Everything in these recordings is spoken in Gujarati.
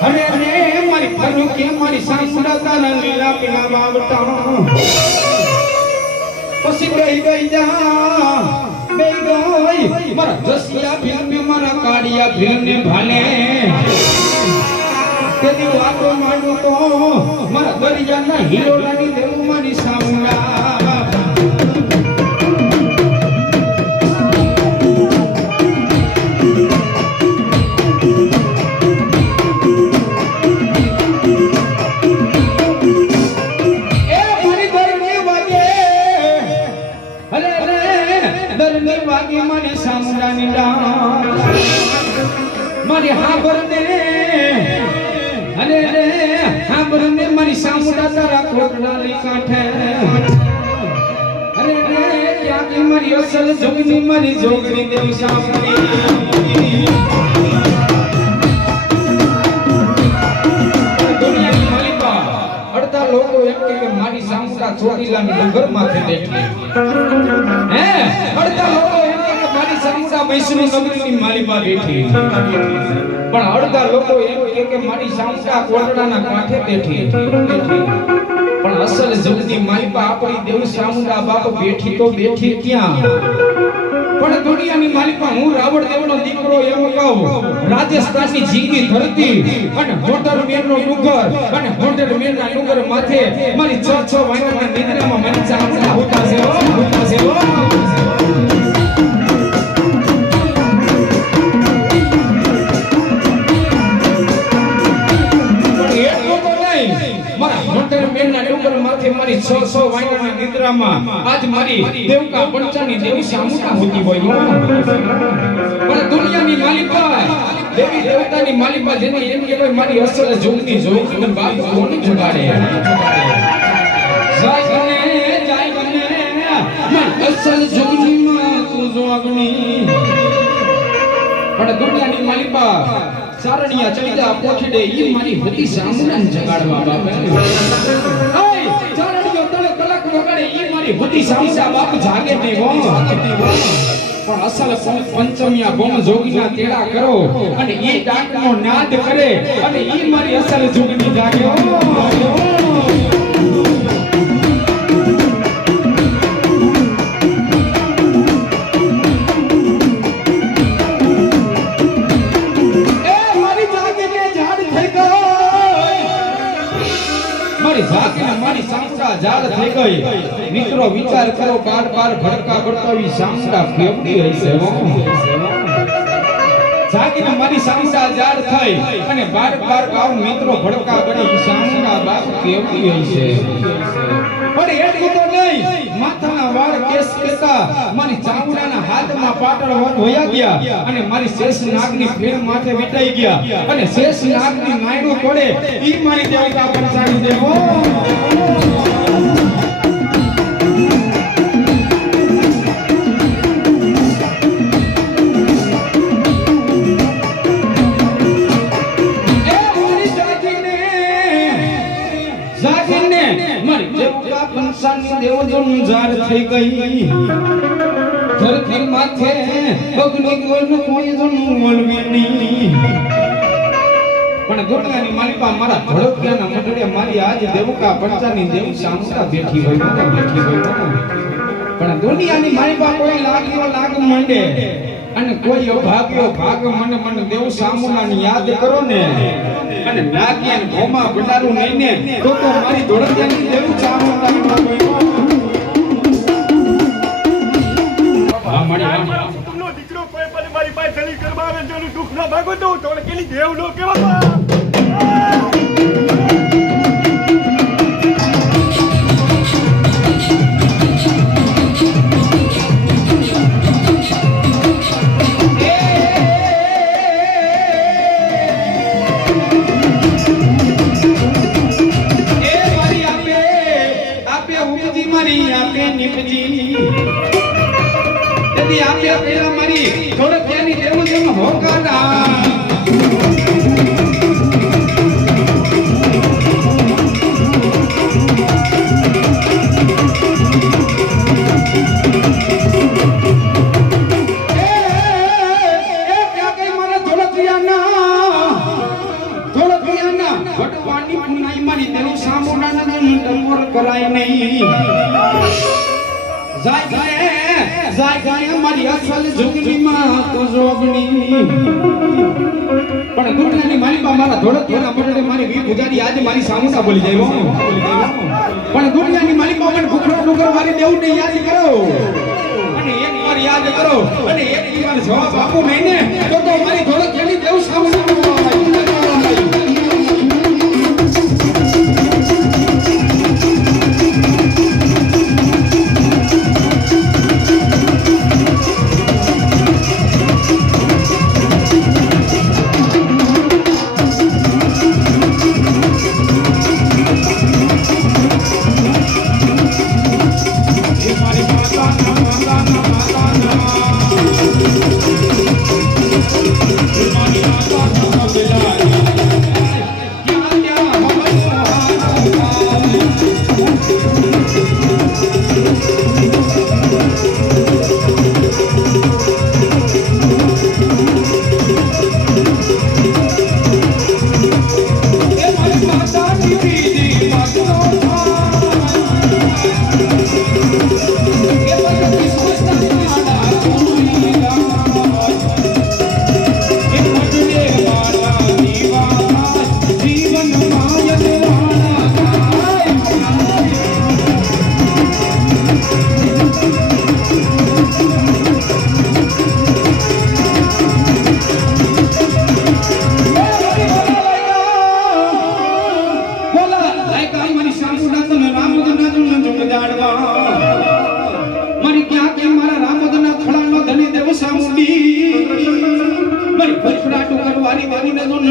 અરે અરે મારી પરું કે મારી સાસુડા તારા લીલા પીલા બાવટા પછી ગઈ જા બે ગઈ મારા જસિયા ભીલ મારા કાડિયા ભીલ ને ભાલે તેદી વાતો માંડો તો મારા દરિયાના હીરોલાની દેવું મારી સામુડા મારી સામુડાની ડાળ મારી હાબર દે અરે રે હાબર દે મારી સામુડા તારા કોટડાની કાંઠે અરે રે ક્યાંથી મારી અસલ જોગની મારી જોગણી દેવી સામુડી દુનિયાની માલિકા અડધા લોકો એમ કે મારી સામુડા ચોટીલાની નગર માથે બેઠી હે અડધા લોકો સામુડા મૈસૂરી નગરીની માલિકા બેઠી પણ અડધા લોકો એમ કે મારી સામુડા કોટડાના કાંઠે બેઠી પણ અસલ જગતી માલિકા આપણી દેવ સામુડા બાપ બેઠી તો બેઠી ક્યાં પણ દુનિયાની માલિકા હું રાવણ દેવનો દીકરો એમ કહું રાજસ્થાનની જીંગી ધરતી અને હોટર મેરનો ડુંગર અને હોટર મેરના ડુંગર માથે મારી 6 વાગ્યાના નિદ્રામાં મને સામુડા હોતા છે મારી 6 વાગ્યાના નિદ્રામાં આજ મારી દેવકા પંચાની દેવી સામુડા હોતી હોય પણ દુનિયાની માલિકા દેવી દેવતાની માલિકા જેને એમ કે ભાઈ મારી અસલ જોગની જોઈ અને બાપ કોને જુગાડે જાય ગને અસલ જોગનીમાં તું જોગણી પણ દુનિયાની માલિકા સારણિયા ચડીદા પોઠડે ઈ મારી હોતી સામુડાને જગાડવા બાપે હોતી સામુડા બાપ જાગે નહીં પણ અસલ પંચમિયા બોમ જોગીના તેડા કરો અને ઈ ડાકનો નાદ કરે અને ઈ મારી અસલ જોગની જાગ્યો મારી સામુડા ઝાડ થઈ ગઈ મિત્રો વિચાર કરો બાર ભડકા કરતાવી સામુડા કેવડી હશે જાગીને મારી સામુડા ઝાડ થઈ અને બાર ગાવ મિત્રો ભડકા કરી સામુડા બાપ કેવડી હશે પણ એટલું તો નહીં માથાના વાળ કેસ કેતા મારી ચામુડાના હાથમાં પાટણ હોયા ગયા અને મારી શેષ નાગની ફેર માથે વિટાઈ ગયા અને શેષ નાગની નાયડું પડે ઈ મારી દેવતા પંચાણી દેવો દેવજન થઈ ગઈ ધરતી માથે બગની કોઈનું કોઈ જનું વળવીની પણ દુનિયાની માલિકા મારા ધડકિયાના મંડળે મારી આજ દેવકા પંચાની દેવી સામુડા બેઠી હોય પણ દુનિયાની માલિકા કોઈ લાગ મંડે અને કોઈ ભાગ મને દેવ સામુડાની યાદ કરો ને અને નાગી અને ભોમા ભંડારું નહીં ને તો મારી ધડકિયાની દેવ સામુડાની મારી પાસે ચલી કરવા આવે તો દુઃખ ના ભાગો તો કેલી દેવ નો કેવા પેલા મારી થોડક ત્યાંની દેવું જેમ હોકાના સામુંડાના ટકોર કરાય નહીં જાય જાય મારી અસલ જુગનીમાં તો જોગણી પણ દુનિયાની માલિકા મારા ધોળકિયાના મંડળે મારી વી પૂજારી આજે મારી સામુંડા બોલી જાય પણ દુનિયાની માલિકા મને ભૂખરો ડુંગર મારી દેવું ને યાદ કરો અને એક વાર યાદ કરો અને એક વાર જવાબ આપો નહીં ને તો મારી ધોળકિયાની દેવું સામુંડા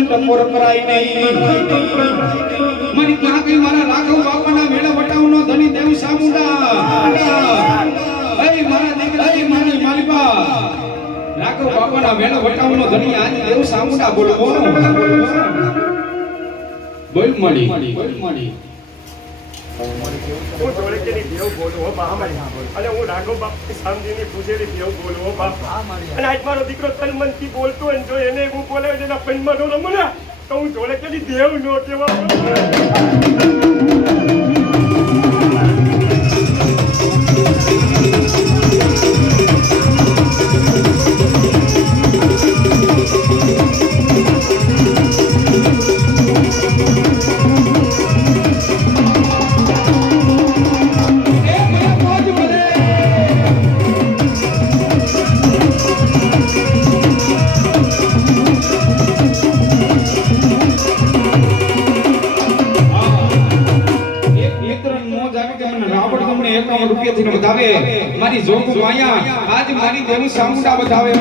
ટકોર કરાય નહીં મને ક્યાં કઈ મારા રાઘવ બાપાના મેળા વટાવનો ધણી દેવ સામુંડા એ મારા દીકરા એ મારી માલિકા રાઘવ બાપાના મેળા વટાવનો ધણી આજ દેવ સામુંડા બોલો બોલ મળી હું ધોળકીની દેવ બોલું હો બા અમારી અને હું રાઘવ બાપની સામજીની પૂજેલી દેવ બોલું હો બાપ અને આજ મારો દીકરો તન મનથી બોલતો હોય જો એને હું બોલાવે જેના પંચમાં નો રમું ને તો હું ધોળકીની દેવ નો કહેવા મારી જોગ માયા આજ મારી દેવી સામુંડા બતાવે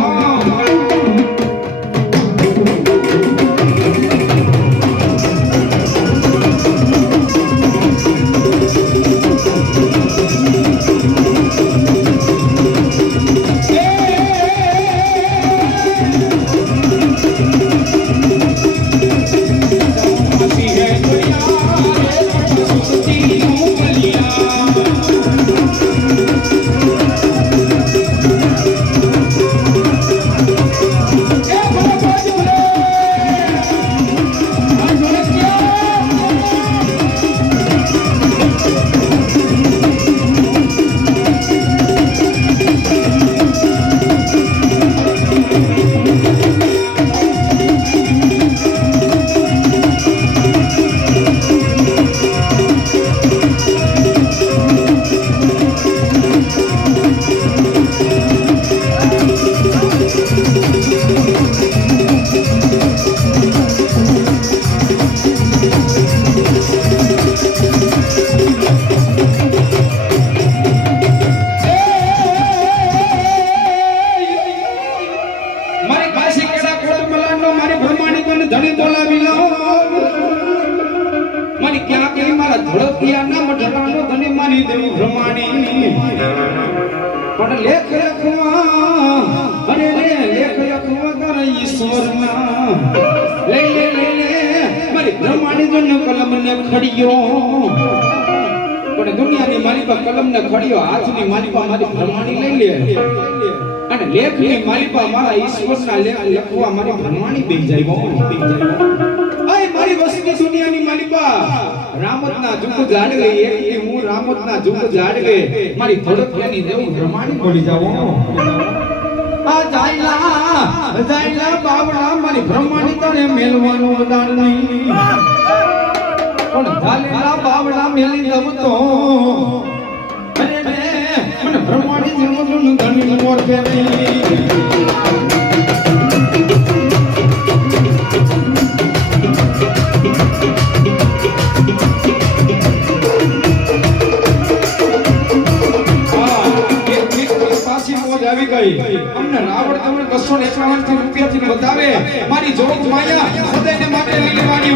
પણ લેખ લખવા અરે રે લેખ લખવા કરે ઈશ્વરના લે લે લે લે મારી બ્રહ્માણી જન કલમ ને ખડિયો પણ દુનિયાની માલિકા કલમ ને ખડિયો હાથની માલિકા મારી બ્રહ્માણી લઈ લે અને લેખની માલિકા મારા ઈશ્વરના લેખ લખવા મારી બ્રહ્માણી બેઈ જાય આય મારી વસતી દુનિયાની માલિકા રામતના જુગ જાડલે એકથી હું રામતના જુગ જાડલે મારી ધડકની દેવું રમાણી બોલી જાવો આ જાયલા બાવડા મારી બ્રહ્માણી તને મેલવાનો દાન નહીં પણ જાયલા બાવડા મેલી દઉં તો અરે મને બ્રહ્માણી જેવું ધણી મોર કે અમને રાવણ તમને 251 રૂપિયાથી બતાવે મારી જોગ માયા સદાયને માટે લઈ લેવાની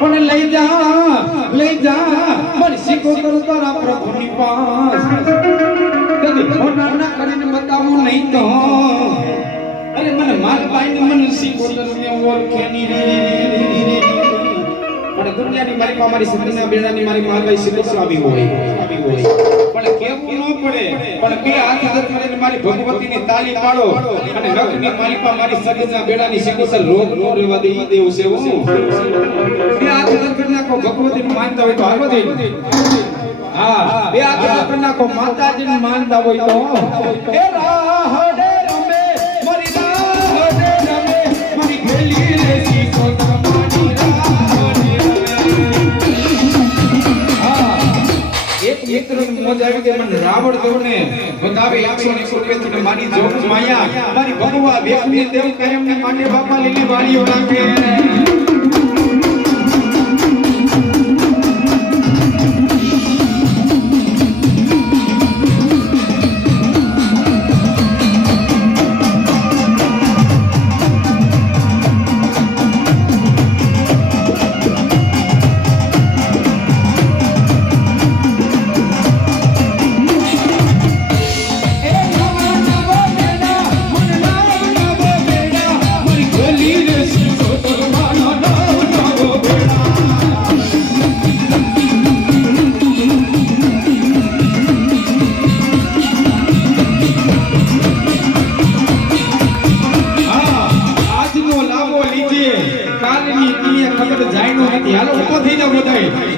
પણ લઈ જા મારી સિકોતર તારા પ્રભુની પાસ કદી ફોટા ના કરીને બતાવું નહીં તો અરે મને માર પાઈને મને સિકોતર ને ઓળખે ની પણ દુનિયાની મારી પા મારી સતીના બેડાની મારી માલભાઈ સિકોતર આવી હોય પણ કેવું ન પડે પણ બે હાથ હાથ કરીને મારી ભગવતીની તાલી પાડો અને લગ્નની મારી પા મારી સતીના બેડાની સિકોતર રોગ નો રેવા દે ઈ દેવું છે હું બે હાથ હાથ કરીને નાખો ભગવતીને માનતા હોય તો હાલવા દે હા બે હાથ હાથ કરીને નાખો માતાજીને માનતા હોય તો એ રાહડે રમે મારી રાહડે રમે મારી ખેલી રે સિકોતર મારી રાહડે એક મિત્રને મોજ આવી કે મને રાવણ દેવને બતાવે 101 રૂપિયાથી મારી જોગ માયા મારી ભગવા બેકની દેવ કાયમને માટે બાપા લીલી વાળીઓ રાખે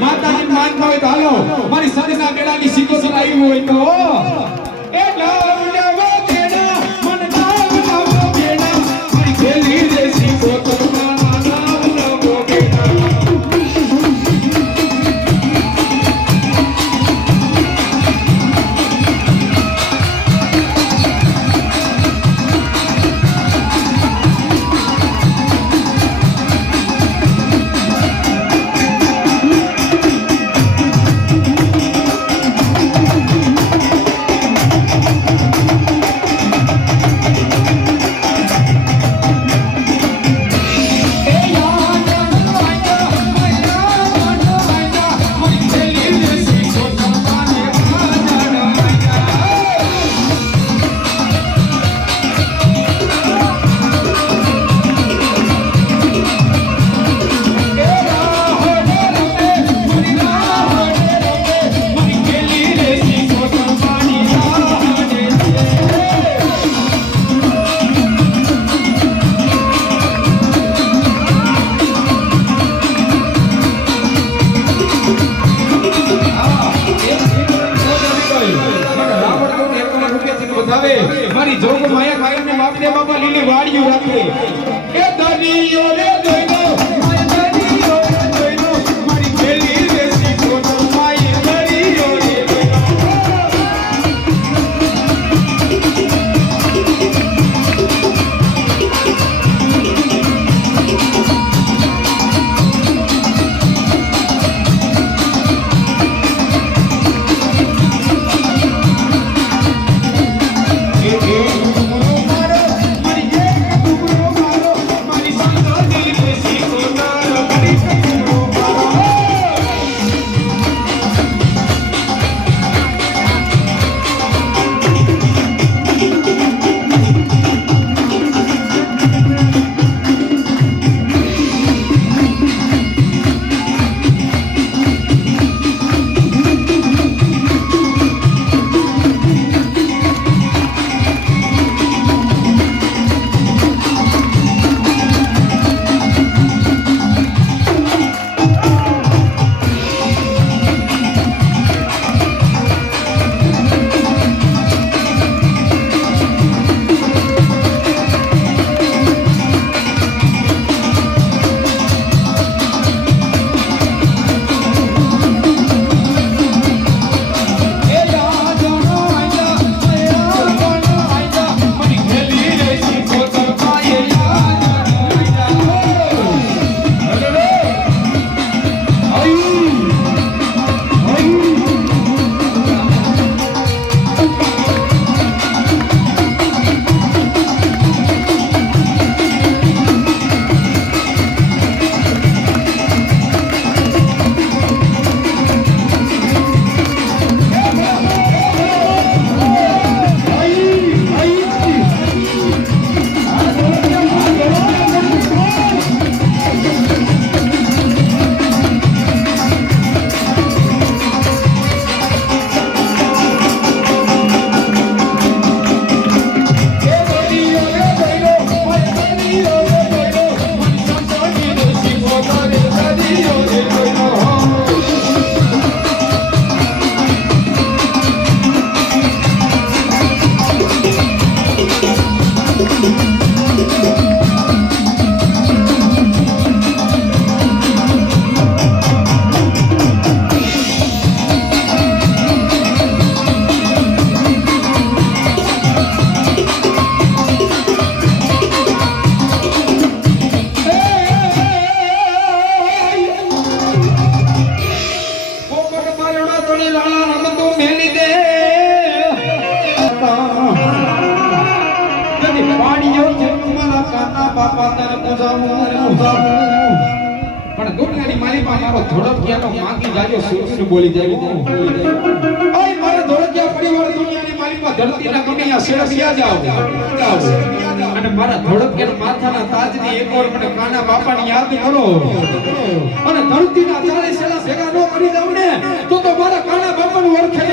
માતાજી માનતા હોય તો હાલો મારી સતીના બેડાની સિકોતર આવી હોય તો એ લાવડવા તેડા ભાવે મારી જોગ માયા કાયમ ને બાપ ને બાપા લીલી વાડીઓ રાખે એ દનિયો રે દોઈનો માય દનિયો રે દોઈનો મારી પેલી દેશી કોનો માય દનિયો રે પણ દુનિયાની માલિકા મારો ધોળકિયાનો માંગી જાજો સુરસુર બોલી જાય ઓય મારો ધોળકિયા પરિવાર દુનિયાની માલિકા ધરતીના કમિયા શેરસિયા જાવ અને મારા ધોળકિયાના માથાના તાજની એકવાર મને કાના બાપાની યાદ કરો અને ધરતીના ચારે શેલા ભેગા ન કરી દઉં ને તો મારા કાના બાપાનું ઓળખે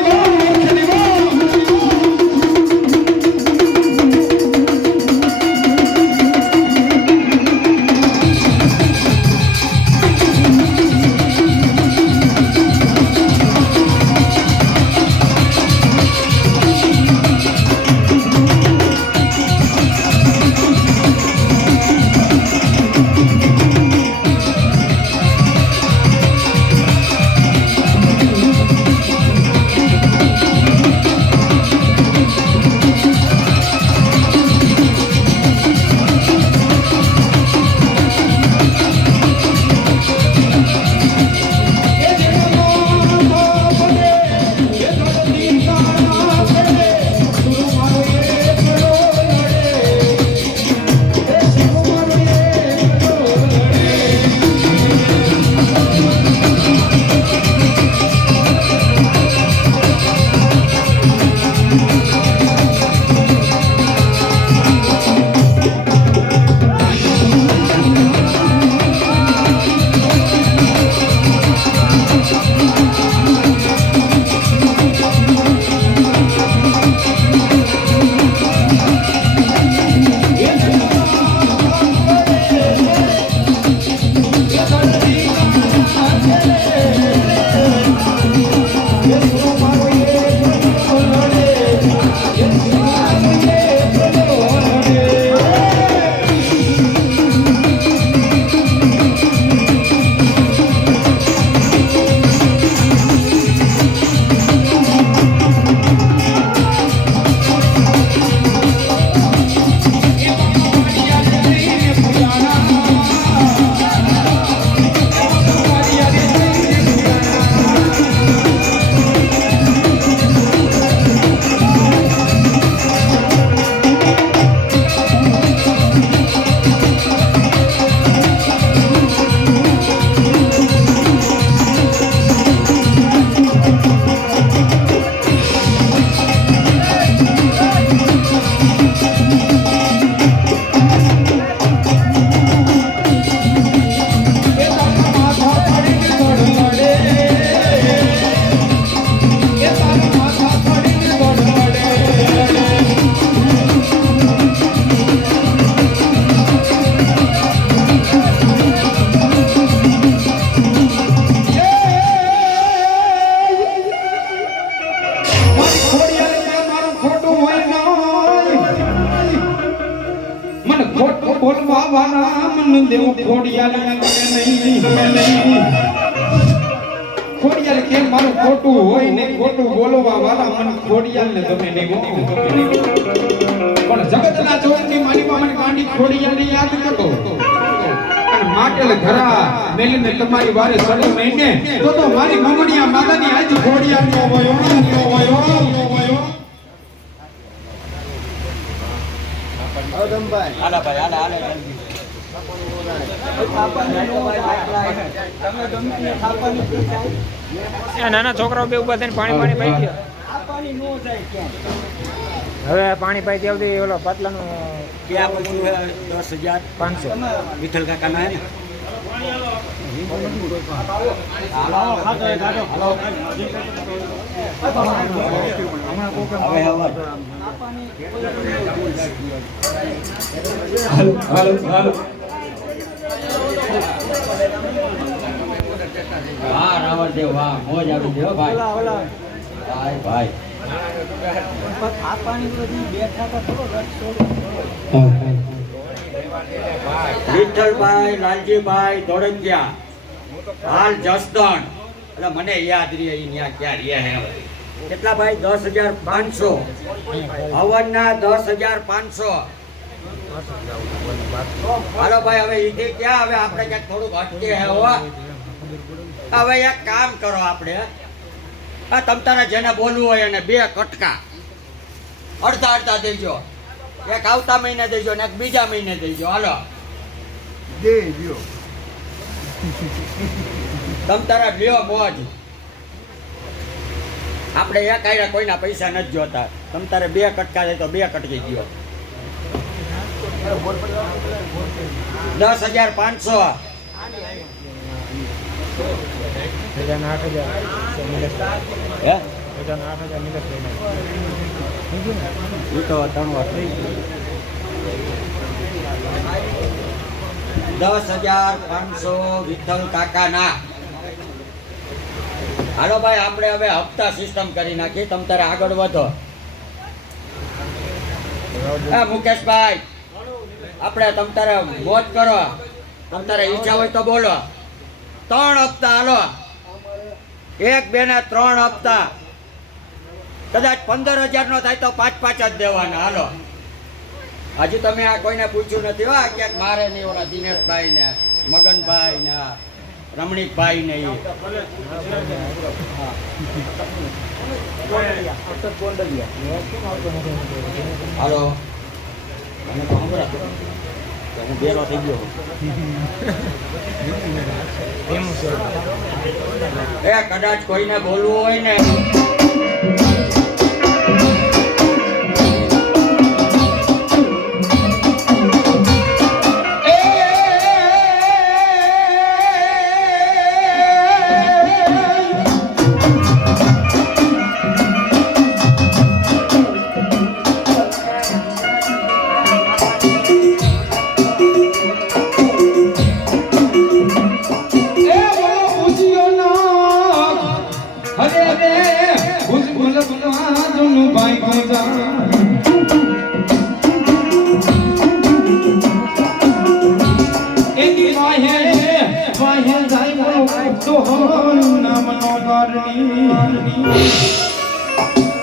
વાવાના મન દેવ ખોડિયાલ ખોડિયાલ કે મારું ખોટું હોય ને ખોટું બોલવા વાળા મન ખોડિયાલ ને ગમે નહીં પણ જગતના જોરની મારી મામા કાંડી ખોડિયાલ ને યાદ કરતો અને માટલ ઘરા મેલીને તમારી વારે સડી મહિને તો મારી મમણિયા માતાની આજ ખોડિયાલ નો હોય નાના છોકરાઓ બે ઉભા થઈને પાણી પાઈ ગયો. હવે પાણી પાઈ ત્યાં ઓલો પાટલાનું 10,500 વિઠ્ઠલ કાકા ના વાહ રાવણ દેવ વાહ મોજ આવી દેવ ભાઈ ભાઈ વિઠ્ઠલભાઈ લાલજીભાઈ ધોળંગિયા હાલ જસદણ એટલે મને યાદ રહે અહીંયા ક્યાં રહ્યા હે કેટલા ભાઈ 10,500 હવનના 10,500 હાલો ભાઈ હવે ઈથી ક્યાં હવે આપણે ક્યાંક થોડુંક અટકે હે હવે એક કામ કરો આપણે આ તમ તારે જેને બોલવું હોય એને 2 કટકા અડધા દેજો એક આવતા મહિને દેજો ને એક બીજા મહિને દેજો હાલો તમ તારા લ્યો મોજ આપણે એક આયા કોઈના પૈસા નથી જોતા તમ તારે 2 કટકા દે તો 2 કટકી ગયો 10,500 હે 10,500 વિઠ્ઠલ કાકાના હાલો ભાઈ આપણે હવે હપ્તા સિસ્ટમ કરી નાખી તમ તારે આગળ વધો મુકેશભાઈ આપણે તમ તારે મોજ કરો તમ તારે ઈચ્છા હોય તો બોલો 3 હપ્તા હાલો 1, 2 ને 3 હપ્તા કદાચ 15,000 નો થાય તો 5 જ દેવાના હાલો હજી તમે આ કોઈને પૂછ્યું નથી હો ક્યાંક મારે નહીં ઓલા દિનેશભાઈ ને મગનભાઈ ને રમણીકભાઈ ને હાલો હું બેરો થઈ ગયો એ કદાચ કોઈને બોલવું હોય ને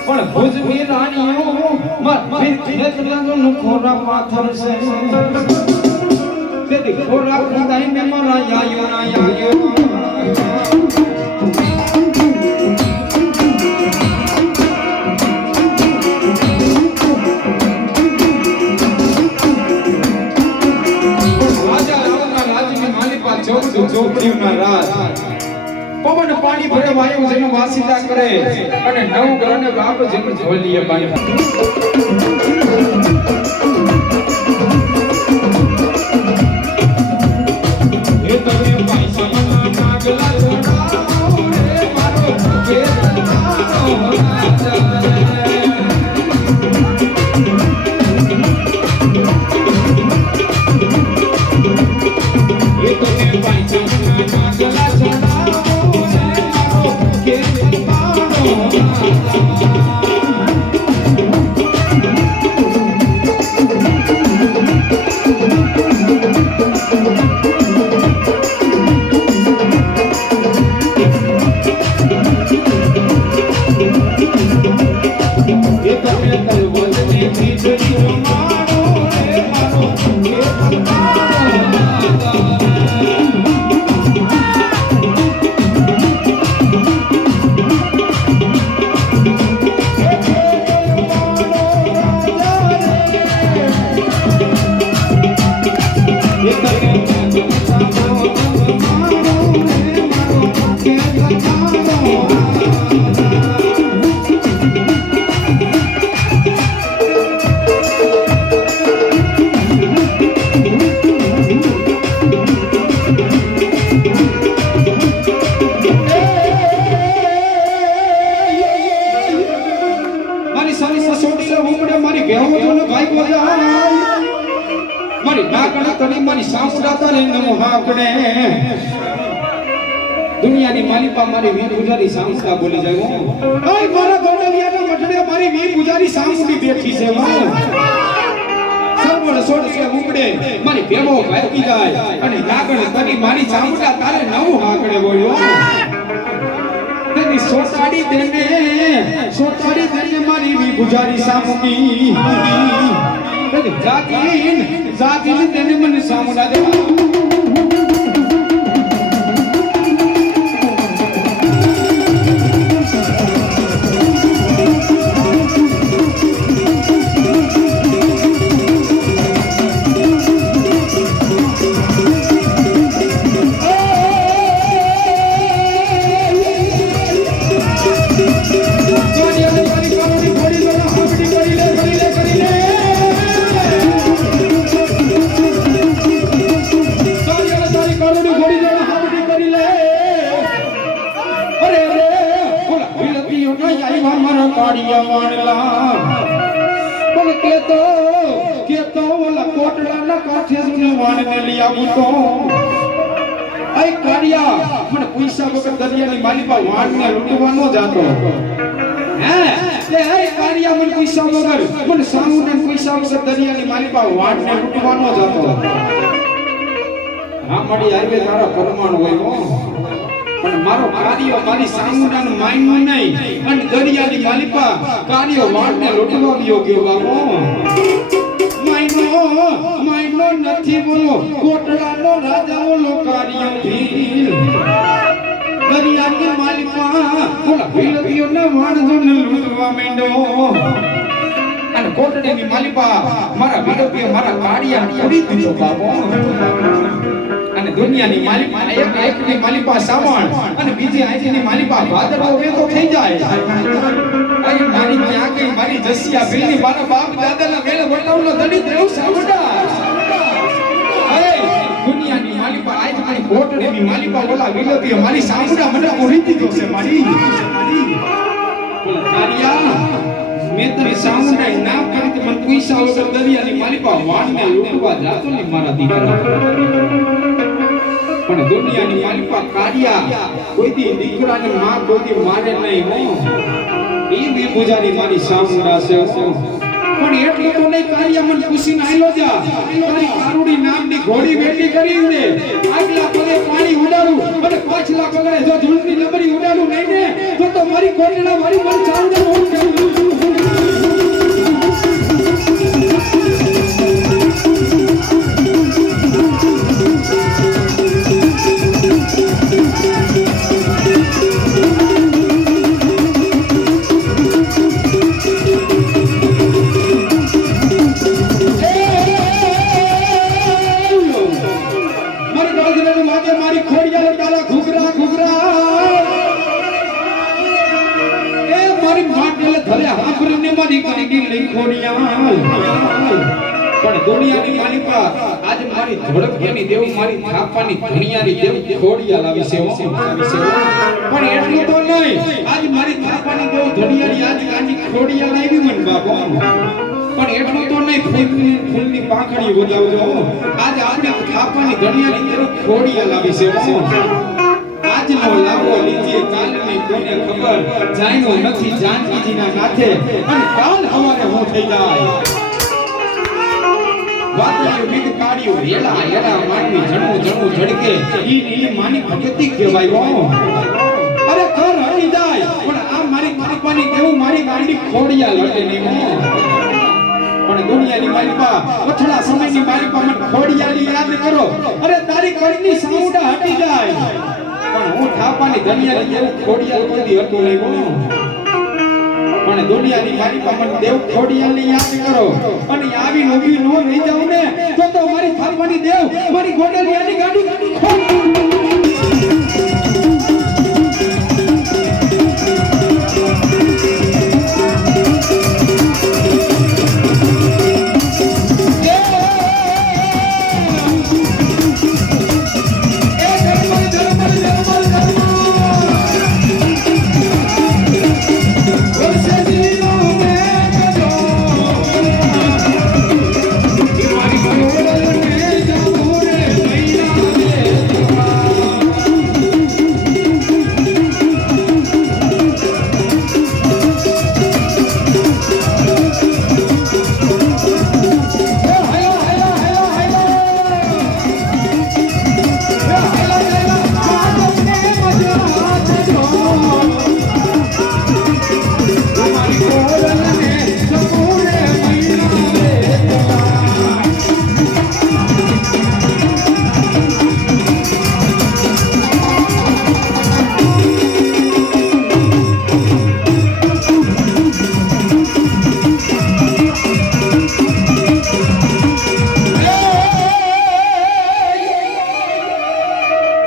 પણ ભુજની રાણીઓ ખોરા પાથર છે તેથી ખોરા ખોદાઈને મારા યાયો ના યાયો પવન પાણી ભરે વાયુ જેનું વાસિતા કરે અને નવ ગ્રહને બાપ જેનું ઝોલીએ પાણી એ તમે પૈસા નાગલા છોડાવો રે મારો કે ઉપડે મારી ભેવો જો ને ભાઈ બોલ્યા મારી નાકણ તણી મારી સામુડા તારે નમો હાકડે દુનિયાની માલિકા મારી વી પૂજારી સામુડા બોલી જાય ઓય મારા ગોડલિયાના મઠડે મારી વી પૂજારી સામુડી બેઠી છે સર્વણ સોડસે ઉપડે મારી ભેવો ભાઈ જાય અને નાગણ તણી મારી સામુડા તારે નવું હાકડે બોલ્યો તેની સોટાડી દેને મારી વી પૂજારી સામુડી જાગીન તેને મને સામુડા દે પૈસા વગર દરિયાની માલિકા વાણને લૂંટવાનો જાતો હે તે હે કારિયા મને પૈસા વગર મને સામુને પૈસા વગર દરિયાની માલિકા વાણને લૂંટવાનો જાતો રામડી હાઈવે તારા પરમાણ હોય પણ મારો કાર્ય મારી સામુડાનું માયનું નહીં અને દરિયાની માલિકા કાર્ય વાણને લૂંટવા ગયો બાબો માયનો નથી બોલો કોટડાનો રાજા ઓલો કાર્ય ભીલ દરિયાની માલિકા બોલા ભીલતીઓને વાણજોને લૂંટવા માંડો અને કોટડીની માલિકા મારા ભીલતીઓ મારા કાળિયા છોડી દીધો બાબો અને દુનિયાની માલિકા એકની માલિકા સાવણ અને બીજી આજીની માલિકા ભાદરવો વેતો થઈ જાય અરે મારી ક્યાં ગઈ મારી જસિયા ભીલની મારા બાપ દાદાના વેલે વટાવનો દડી દેવ સાવડા દુનિયાની માલિકા આજ મારી કોટડીની માલિકા ઓલા વિલતી મારી સામુડા મને પૂરી દીધો છે મારી કારિયા મેં તને સામુડા ના કરી તે મને પૈસા વગર દરિયાની માલિકા વાણને લૂંટવા જાતો ને મારા દીકરા પણ દુનિયાની માલિકા કારિયા કોઈથી દીકરાને માં કોઈથી મારે નહીં હો ઈ બે પૂજારી મારી સામુડા છે પણ એટલું તો નહીં કાર્ય મન પૂછીને આયલો જા તારી કારુડી નામની ઘોડી બેટી કરી દે આગલા પગે પાણી ઉડાડું અને પાછલા પગડે જો ધૂળની નબરી ઉડાડું નહીં ને તો મારી કોટડા મારી મન ચાવડે પણ દુનિયાની માલિકા આજ મારી ધોળકિયાની દેવ મારી થાપાની ધણિયાની દેવ ખોડિયા લાવી છે પણ એટલું તો નહીં આજ મારી થાપાની દેવ ધણિયાની આજ આની ખોડિયા લાવી મન બાબો પણ એટલું તો નહીં ફૂલની પાંખડી વગાવજો આજ આપણી થાપાની ધણિયાની દેવ ખોડિયા લાવી છે આજનો લાવો લીજીએ કાલની કોને ખબર જાયનો નથી જાનકીજીના નાથે અને કાલ હવારે હું થઈ જાય વાતળીઓ મીગ કાઢ્યો રેલા રેલા માનવી જણું જણું ઝડકે ઈ માની ભક્તિ કહેવાય અરે ઘર હરી જાય પણ આ મારી કૃપાની દેવું મારી ગાંડી ખોડિયા લટે નહીં પણ દુનિયાની માલિકા પછડા સમયની માલિકા મને ખોડિયાની યાદ કરો અરે તારી કળની સામુડા હટી જાય પણ હું થાપાની ધનિયાની દેવ ખોડિયાલ કદી હતો નહીં પણ દુનિયાની માલિકા મને દેવ ખોડિયાલની યાદ કરો અને આવી નવી નો રહી જાવ ને તો મારી થાપાની દેવ મારી ગોડલિયાની ગાડી મારી કોરલને સપૂરે મૈનાવે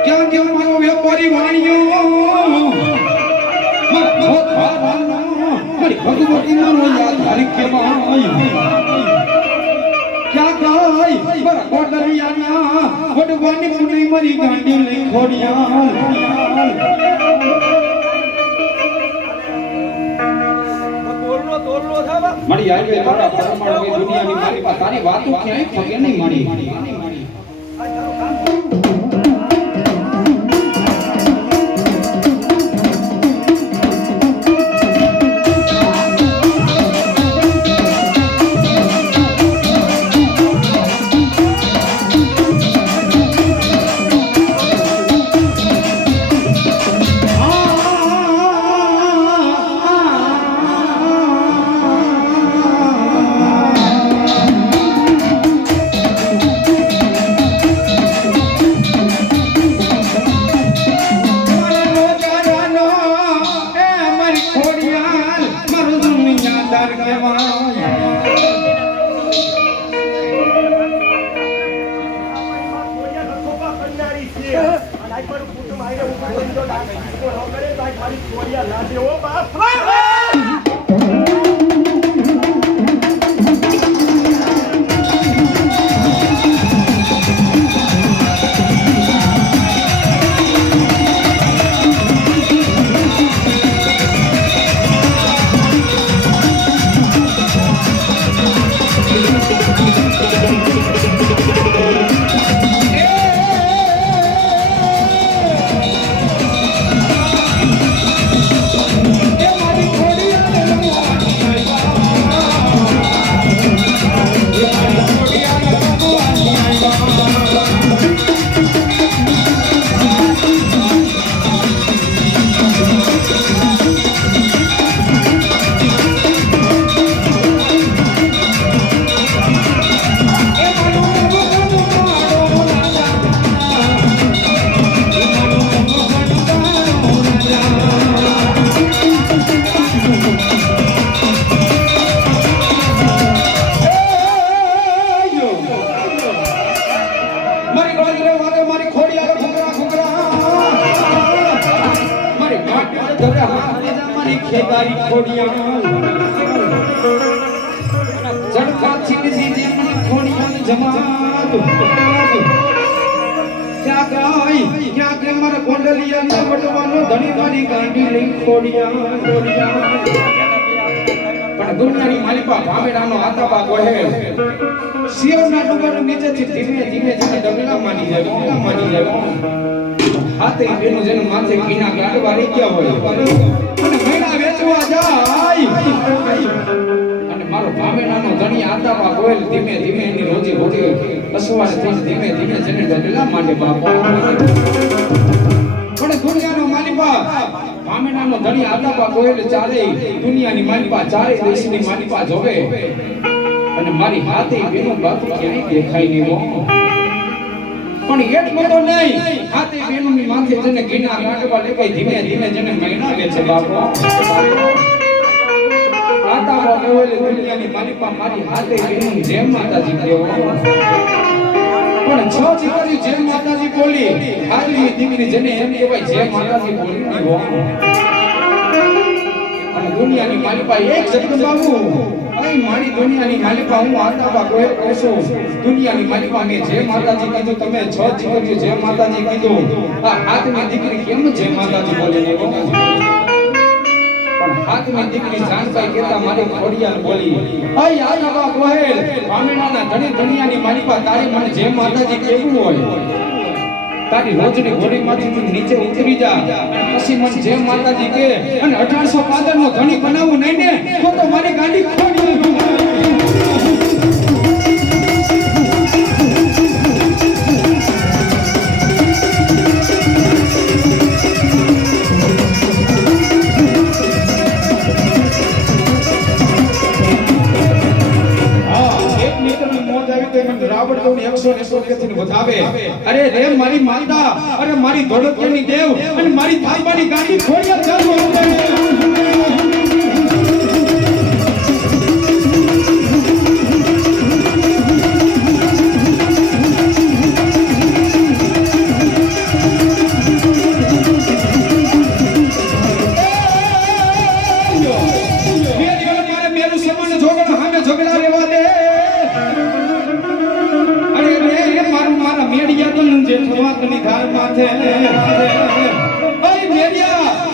ક્યાં ક્યાં મારો વેપારી વાણિયો મારી ભગવતી મારો યાદ હરી કે માય ક્યાં ગાય મારા ગોડલિયાના વડવાની પુની મારી ગાંડી લઈ ખોડિયા મારી હાઈવે મારા પરમાણુ દુનિયાની મારી પાસે તારી વાતો ક્યાંય ખગે નહીં મળી ખેદારી ખોડિયા ચડકા છીનજી જેમની ખોડિયા જમાત ક્યાં ગાય ક્યાં કે માર ગોંડલિયાને વટવાનો ધણી મારી ગાંડી લઈ ખોડિયા પણ દુનિયાની માલિકા ભામેરાનો આતાબા કહે શિવના ડુંગર નીચેથી ધીમે ધીમે જેને ડગલા માની જાય હાથે બેનું જેનું માથે કીના ગાડવા રહી ગયા હોય અને મહિના વેચવા જાય અને મારો ભામેણાનો ધણી આતાબા ગોયલ ધીમે ધીમે એની રોજી રોટી અસવારે થઈ ધીમે ધીમે જેને ડગલા માટે બાપો પણ દુનિયાનો માલિકા ભામેણાનો ધણી આતાબા ગોયલ ચાલે દુનિયાની માલિકા ચારે દેશની માલિકા જોવે અને મારી હાથે બેનું બાપ ક્યાંય દેખાય નહીં હો પણ એટલું તો નહીં હાથે બેનની માથે જેને ગીના ગાંઠવા લેવાય ધીમે ધીમે જેને મહિના લે છે બાપો આતાબા ગોયલ દુનિયાની માલિકા મારી હાથે બેનું જેમ માતાજી દેવો પણ છ દીકરી જેમ માતાજી બોલી હાલની દીકરી જેને એમ કહેવાય જેમ માતાજી બોલી ની હો અને દુનિયાની માલિકા એક જગદંબાબુ અહીં મારી દુનિયાની માલિકા હું આતાબા ગોયલ કહું દુનિયાની માલિકા ને જે માતાજી કીધું તમે છ દીકરીઓ જે માતાજી કીધું આ હાથની દીકરી કેમ જે માતાજી બોલે ને પણ હાથની દીકરી જાનભાઈ કહેતા મારી ખોડિયાલ બોલી અહીં આતાબા ગોયલ ભામેણાના ધણી દુનિયાની માલિકા તારી મને જે માતાજી કહેવું હોય તારી રોજની ઘોડીમાંથી તું નીચે ઉતરી જા પછી મને જે માતાજી કહે અને 1815 નો ધણી બનાવવું નહીં ને તો મારી ગાડી ખોડી આવડતોની 101 થી વધાવે અરે રે મારી માતા અરે મારી ધોળકિયાની દેવ અને મારી થાળબાની ગાડી ખોડિયા ચાલુ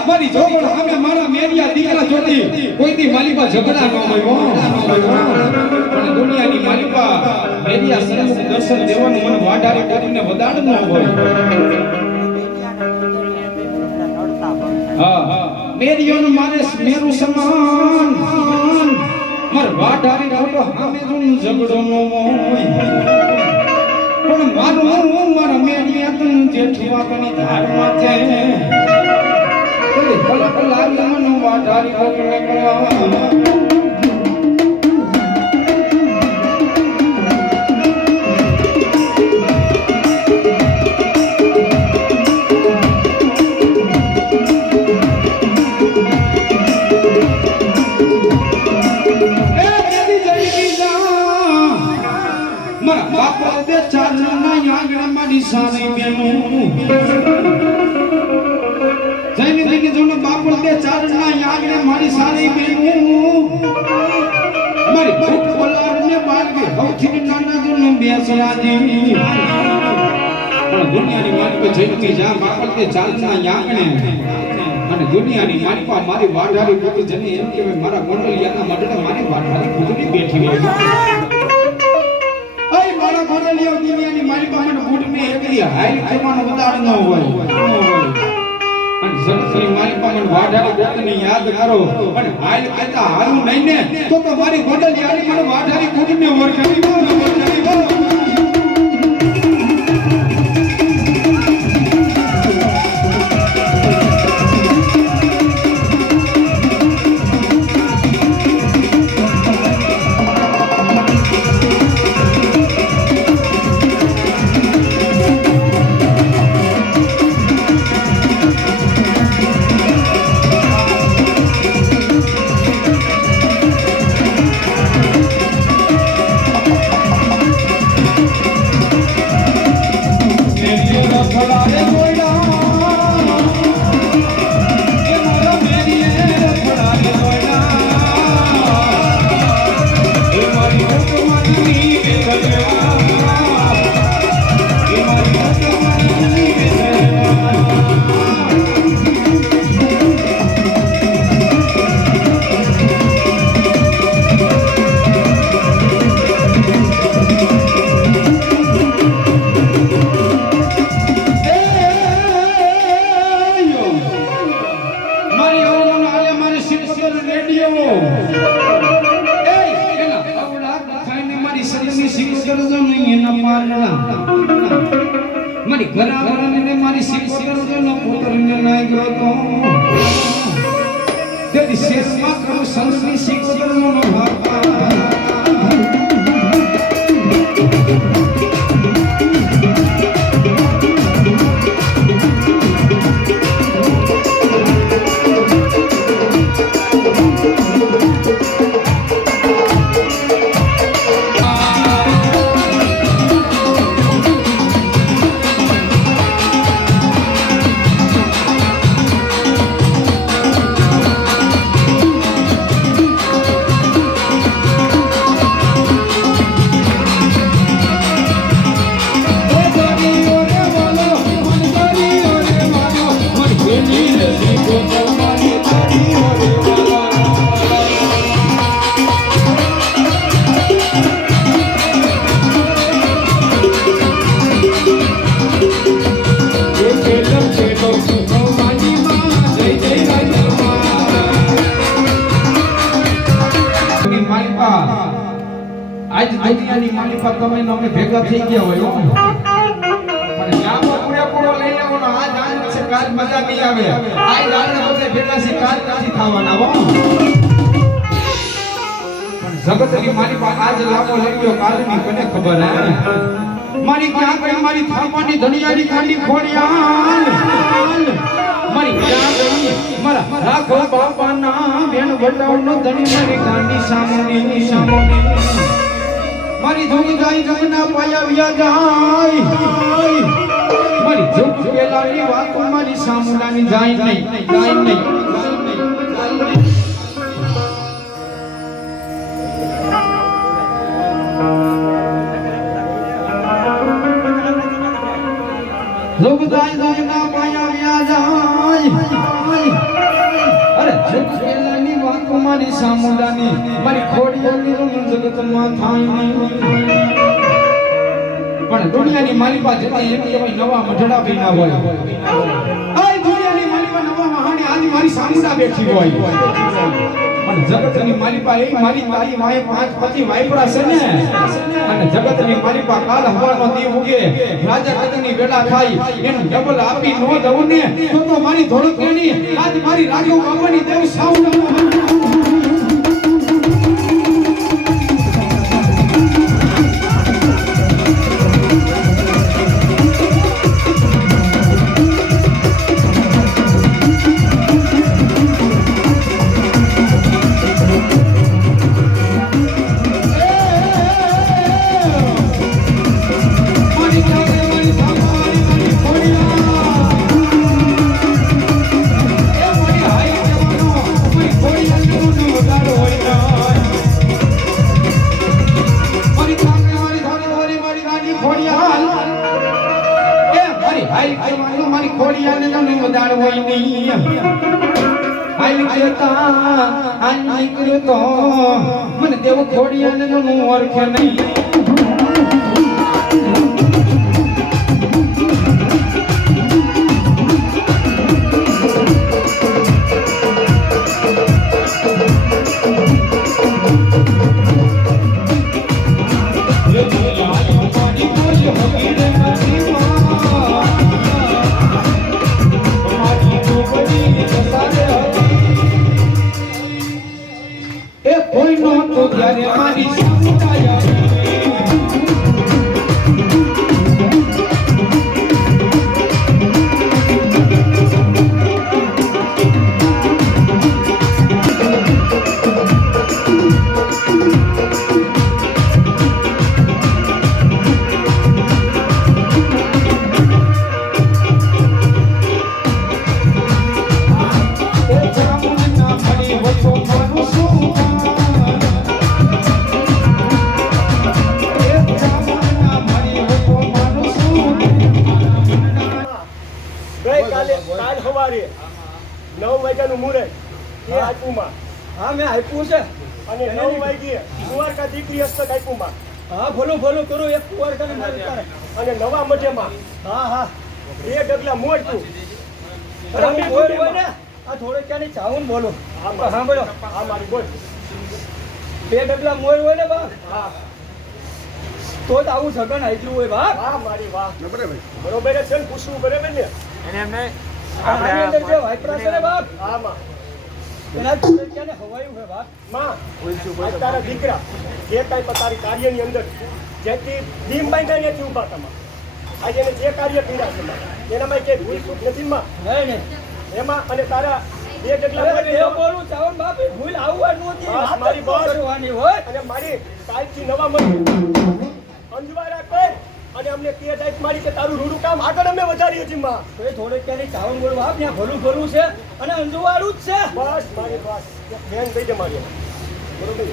મારી જોગણ સામે મારા મેરિયા દીકરા જોતી કોઈથી માલિકા ઝઘડા ન હોય પણ દુનિયાની માલિકા મેરિયા સન્મુખ દર્શન દેવાનું મને વાઢારી કરીને વદાડ ન હોય હા મેરિયોનું મારે મેરુ સમાન માર વાઢારી ખોટો સામે ઝઘડો ન હોય પણ મારું મારા મેરિયા તન જેઠવા કની ધાર માથે લાગવાનું વાઢારી કરીને કરવા મારા બાપા બે ચાલના યાગણા મારી સારી બેનું જઈને જઈને જોને બાપુ બે ચારણના યાગને મારી સારી બેનું મારી ભૂખ બોલારને બાળકે હૌથી નાના જોને બેસરાજી પણ દુનિયાની માલિકા જઈને જા બાપુ બે ચારણના યાગને અને દુનિયાની માલિકા મારી વાઢારી પોતે જને એમ કે મારા ગોંડલિયાના મઢને મારી વાઢારી પોતની બેઠી હોય આય મારા ગોંડલિયા દુનિયાની માલિકા મને બૂટને એકલી હાઈ જમાનો બતાડ ન હોય સત્સરી મારી પાસે વાઢારી પોતને યાદ કરો અને હાલ કહેતા હાલું નહીં ને તો મારી ગોંડલિયાની મને વાઢારી પોતને વરખાવી મારી ઘરાવાળાને મારી શિક્ષકનો પુત્રને નાઈ ગયો તો તેરી સેવા કરું સંસ્કૃતિ શિક્ષકનો ભાપા આજ દુનિયાની માલિકા તમે અમે ભેગા થઈ ગયા હોય પણ જામો પૂરેપૂરો લઈ લેવાનો આજ આનંદ છે કાલ મજા નહીં આવે આજ આનંદ બધે ભેગા છે કાલ નથી થવાના હો પણ જગતની મારી પાસે આજ લાંબો લગ્યો કાલની કોને ખબર હે મારી ક્યાં ગઈ મારી થાપાની ધણિયાની ખાંડી ખોડિયાલ મારી ક્યાં ગઈ મારા રાખો બાપાના બેન વટાવનો ધણી મારી ગાંડી સામોની મારી ધોની ગાય જમના પાયા વ્યા જાય મારી જોગ પેલાની વાતો મારી સામુલાની જાય નહીં જોગ ગાય જમના પાયા વ્યા જાય અરે જોગ પેલાની વાતો મારી સામુલાની મારી ખોડિયાની જગતમાં થાય પણ દુનિયાની મારી પાસે જેટલી એમ કહેવાય નવા મઢડા બન્યા હોય આ દુનિયાની મારી પાસે નવા મહાને આજ મારી સામુંડા બેઠી હોય પણ જગતની મારી પાસે એ મારી તારી વાય 5-25 વાયપરા છે ને અને જગતની મારી પાસે કાલ હવાનો દી ઉગે રાજા કદની વેળા ખાઈ એનું ડબલ આપી નો દઉં ને તો મારી ધોળકની આજ મારી રાજો બાબાની દેવ સાઉન્ડ મારી ખોડિયાને તમને વધાર હોય નહીં આઈ કેતા આઈ કર્યો તો મને દેવ ખોડિયાને હું ઓળખે નહીં કાલ સવારે 9 વાગ્યાનું મુહૂર્ત એ આપ્યુંમાં હા મેં આપ્યું છે અને 9 વાગ્યે કુંવારકા દીકરી હસ્તક આપ્યુંમાં હા ભલું કરું એક કુંવર કરીને અને નવા મઢેમાં હા 2 ડગલા મોટું તમે બોલ હોય ને આ થોડે ક્યાંની ચાવું બોલો હા બોલો હા મારી બોલ 2 ડગલા મોર હોય ને બા હા તો જ આવું સગન આટલું હોય બા વાહ મારી વાહ બરોબર છે ને પૂછવું બરાબર ને અને એમને આની અંદર જે વાઇપરા છે ને બાપ હા માં એના થોડે ક્યાંને હવાયું છે બાપ માં આજ તારા દીકરા જે કાંઈ પણ તારી કાર્યની અંદર જેથી ભીમ બાંધ્યા ત્યાંથી ઊભા તમા આજે એને જે કાર્ય કર્યા છે માં એનામાં ક્યાંય ભૂલ ચૂક નથી માં નહીં ને એમાં અને તારા 2 ડગલા એ બોલું ચાવન બાપ એ ભૂલ આવવા નહોતી બસ, વાત મારી જ બસ. કરવાની હોય અને મારી કાલથી નવા મન અંજવારા કર અને અમને કે ટાઈપ મારી કે તારું રૂડું કામ આગળ અમે વધારીએ છીએ માં તો એ થોડે ક્યાંની ચાવન બોલ બાપ ત્યાં ભલું છે અને અંજવાળું જ છે બસ મારી બસ બેન થઈ જાય મારી બરોબર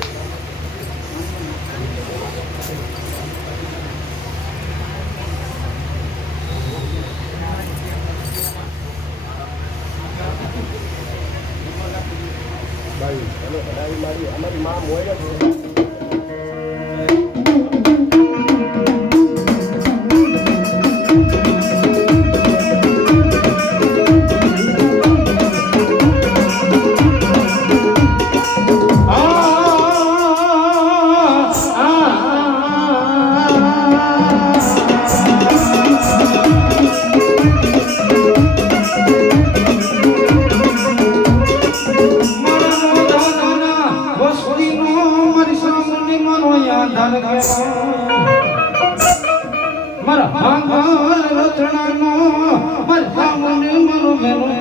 ભાઈ ચલો ભલાઈ મારી અમારી માં મોય જ મારી ધન મારા ભાંગા રચનાનો મારા સામને મારો મેનો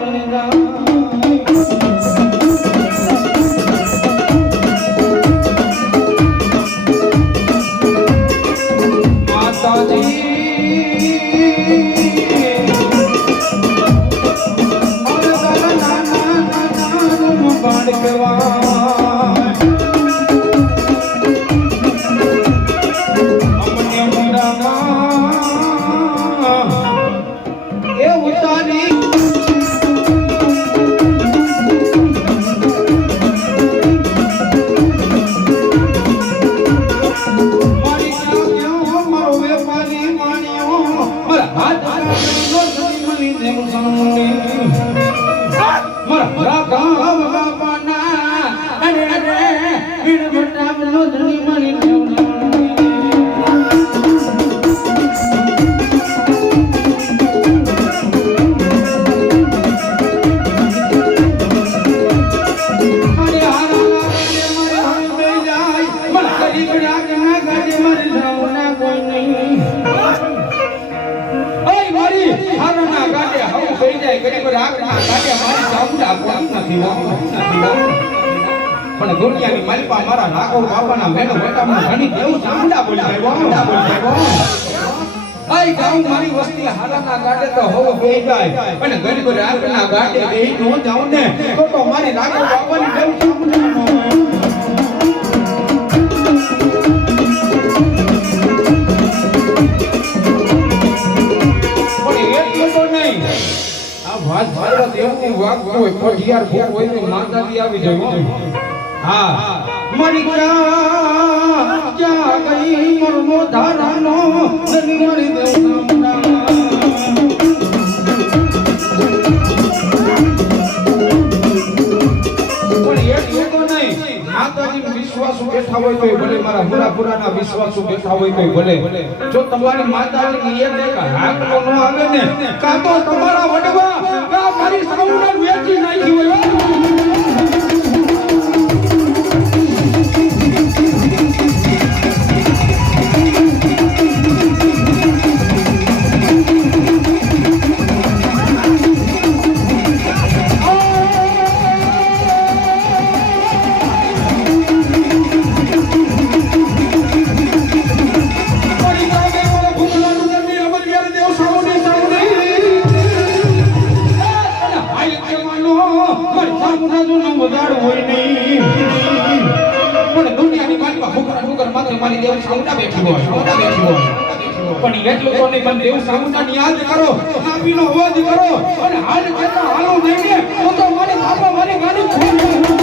પણ દુનિયાની માલિપા મારા નાગો બાપાના મેનો બેટામાં ઘણી દેવ સામડા બોલી જાય આઈ ગાઉ મારી વસ્તી હાલાના ગાડે તો હોવ બેઈ જાય અને ગરીબ રાગના ગાડે બેઈ નો જાઉં ને તો મારી નાગો બાપાની દેવ સામડા વાત ભારત એવું વાગ હોય પઢિયાર ભૂખ હોય તો માતાજી આવી જાય હા મારી ક્યાં ગઈ મરનો ધારાનો ધની મારી દેવ સામડા પણ એટલું તો નહીં માતાજી વિશ્વાસ બેઠા હોય તો ભલે મારા હુરાપુરાના વિશ્વાસ બેઠા હોય તો ભલે જો તમારી માતાજી એક એક હાકલો ન આવે ને કા તો તમારા વડવા કા મારી સાઉને વેચી નાખી હોય મારી દેવ સામુંડા બેઠી હોય પણ એટલું તો નહીં પણ દેવ સામુંડાની યાદ કરો નાભીનો અવાજ કરો અને હાલ કેટલા હાલો નહીં ને તો મારી બાપા મારી ગાડી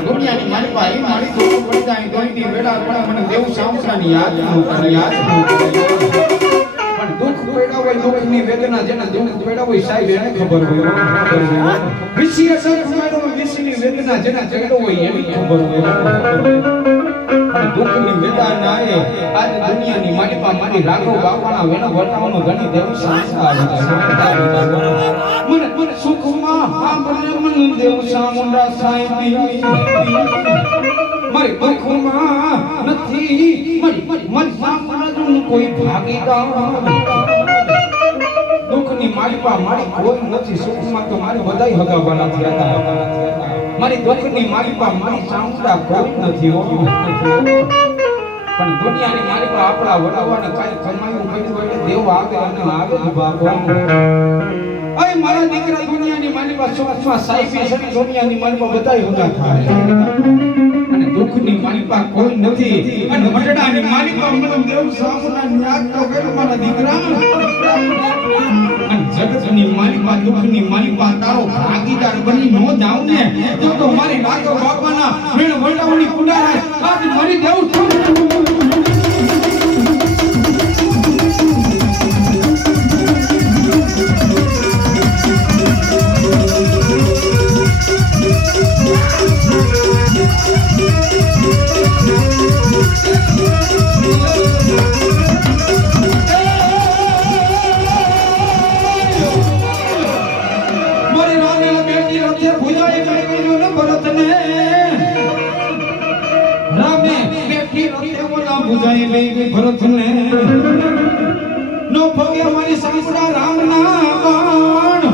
દુનિયાની મારી પાસે મારી તો પડી જાય ગઈતી વેળા પણ મને દેવ સામુંડાની યાદ પણ દુઃખ પડ્યા હોય દુઃખની વેદના જેના દુઃખ પડ્યા હોય સાહેબ એને ખબર હોય વિષય સંસ્કારો વિષયની વેદના જેના ચડ્યો હોય એની ખબર હોય દુઃખની વેદના એ આજ દુનિયાની મારી પાસે મારી રાઘવ બાપાના વેણો વટાવનો ઘણી દેવ સામુંડા મને સુખમાં સાંભળે મને દેવ સામુંડા સાહેબી મારી દુઃખમાં નથી મારી સામુંડાનું કોઈ ભાગીદાર દુઃખની માલિપા મારી કોઈ નથી સુખમાં તો મારી બધાય હગાવાના થયા હતા મારી દુઃખની માલિપા મારી સામુંડા કોઈ નથી પણ દુનિયાની માલિક આપણા વડાવાને કાઈ કમાયું કર્યું હોય એટલે દેવ આવે અને આવે જ બાપો અય મારા દીકરા દુનિયાની માલિક સુખમાં સાઈફી છે દુનિયાની માલિક બધાય ઉગા થાય અને દુઃખની માલિક કોઈ નથી અને મટડાની માલિક મતલબ દેવ સામુના ન્યાગ તો કર્યો મારા દીકરા અને જગતની માલિક દુઃખની માલિક તારો ભાગીદાર બની નો જાવ ને તો મારી નાગો બાપાના મેળ વડાવણી કુડારાય આજ મરી દેવ बुझाई ले भरत ने नो भोगे मारी सासुरा राम ना बाण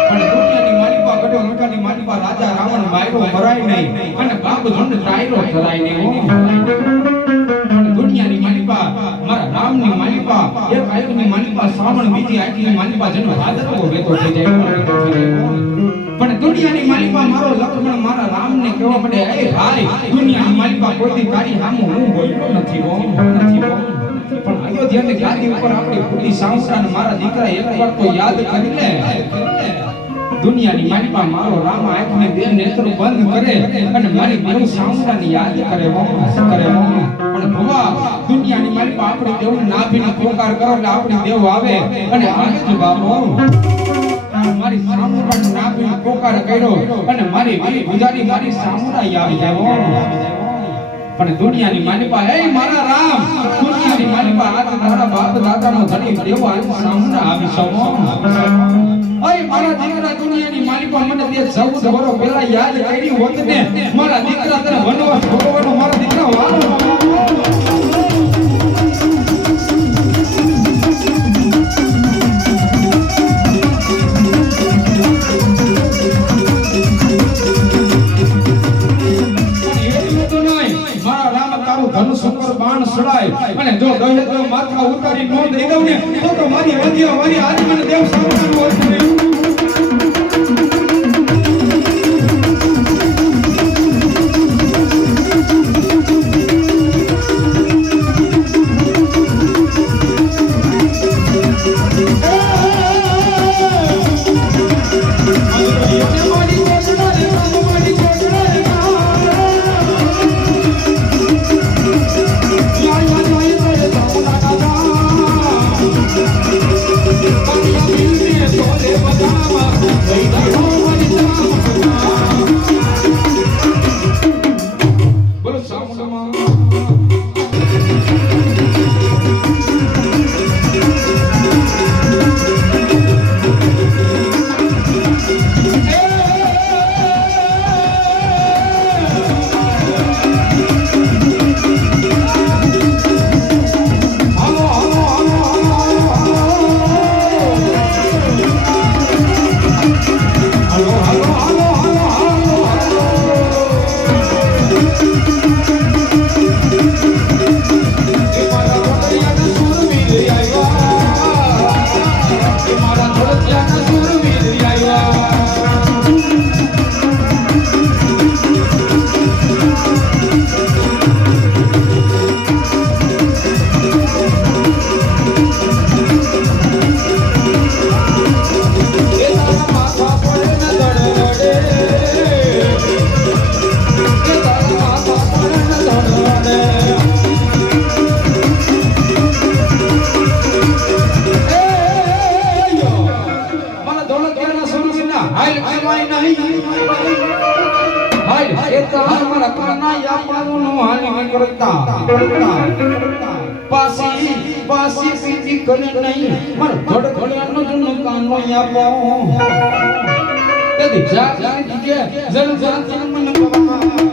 पण दुनियानी मालिका गडो लंकानी मालिका राजा रावण मायरो मराय नहीं અને બાપ ધંડ ત્રાયરો કરાય નહીં પણ દુનિયાની માલિકા મારા રામની માલિકા એક આયુની માલિકા શ્રાવણ બીજી આખીની માલિકા જન ભાદરવો વેતો થઈ જાય પણ દુનિયાની માલિકા મારો લક્ષ્મણ મારા રામને કહેવા પડે એ ભાઈ દુનિયાની માલિકા કોઈથી કારી સામું હું બોલ્યો નથી હો નથી હો પણ અયોધ્યાની ગાદી ઉપર આપણી પૂરી સાંસરાને મારા દીકરા એકવાર તો યાદ કરી લે દુનિયાની માલિકા મારો રામ આંખને બે નેત્ર બંધ કરે અને મારી દેવ સાંસરાની યાદ કરે હો પણ ભવા દુનિયાની માલિકા આપણી દેવને નાભીને પોકાર કરો એટલે આપણી દેવ આવે અને આવે જ બાપો મારી સામુરાનો નાભીને પોકાર કર્યો અને મારી વીર ગુજારી મારી સામુરાઈ આવી જાય પણ દુનિયાની માલિકા એ મારા રામ દુનિયાની માલિકા આ મારા બાપ દાદાનો ધણી દેવ આ સામુરા આવી સમો ઓય મારા દીકરા દુનિયાની માલિકા મને તે 14 વર્ષ પહેલા યાદ કરી હોત ને મારા દીકરા તને વનવાસ ભોગવવાનો મારા દીકરા વારો બાણ સડાય અને જો દહેજ તો માથા ઉતારી નો દઈ દઉં ને તો મારી વધિયા મારી આદમીને દેવ સામરાનું હોય પાસી પાસી પીતી કરી નહીં મર ઘડ ઘડનો જનો કાનો આપો તે જા જા દીજે જન જન મને બાબા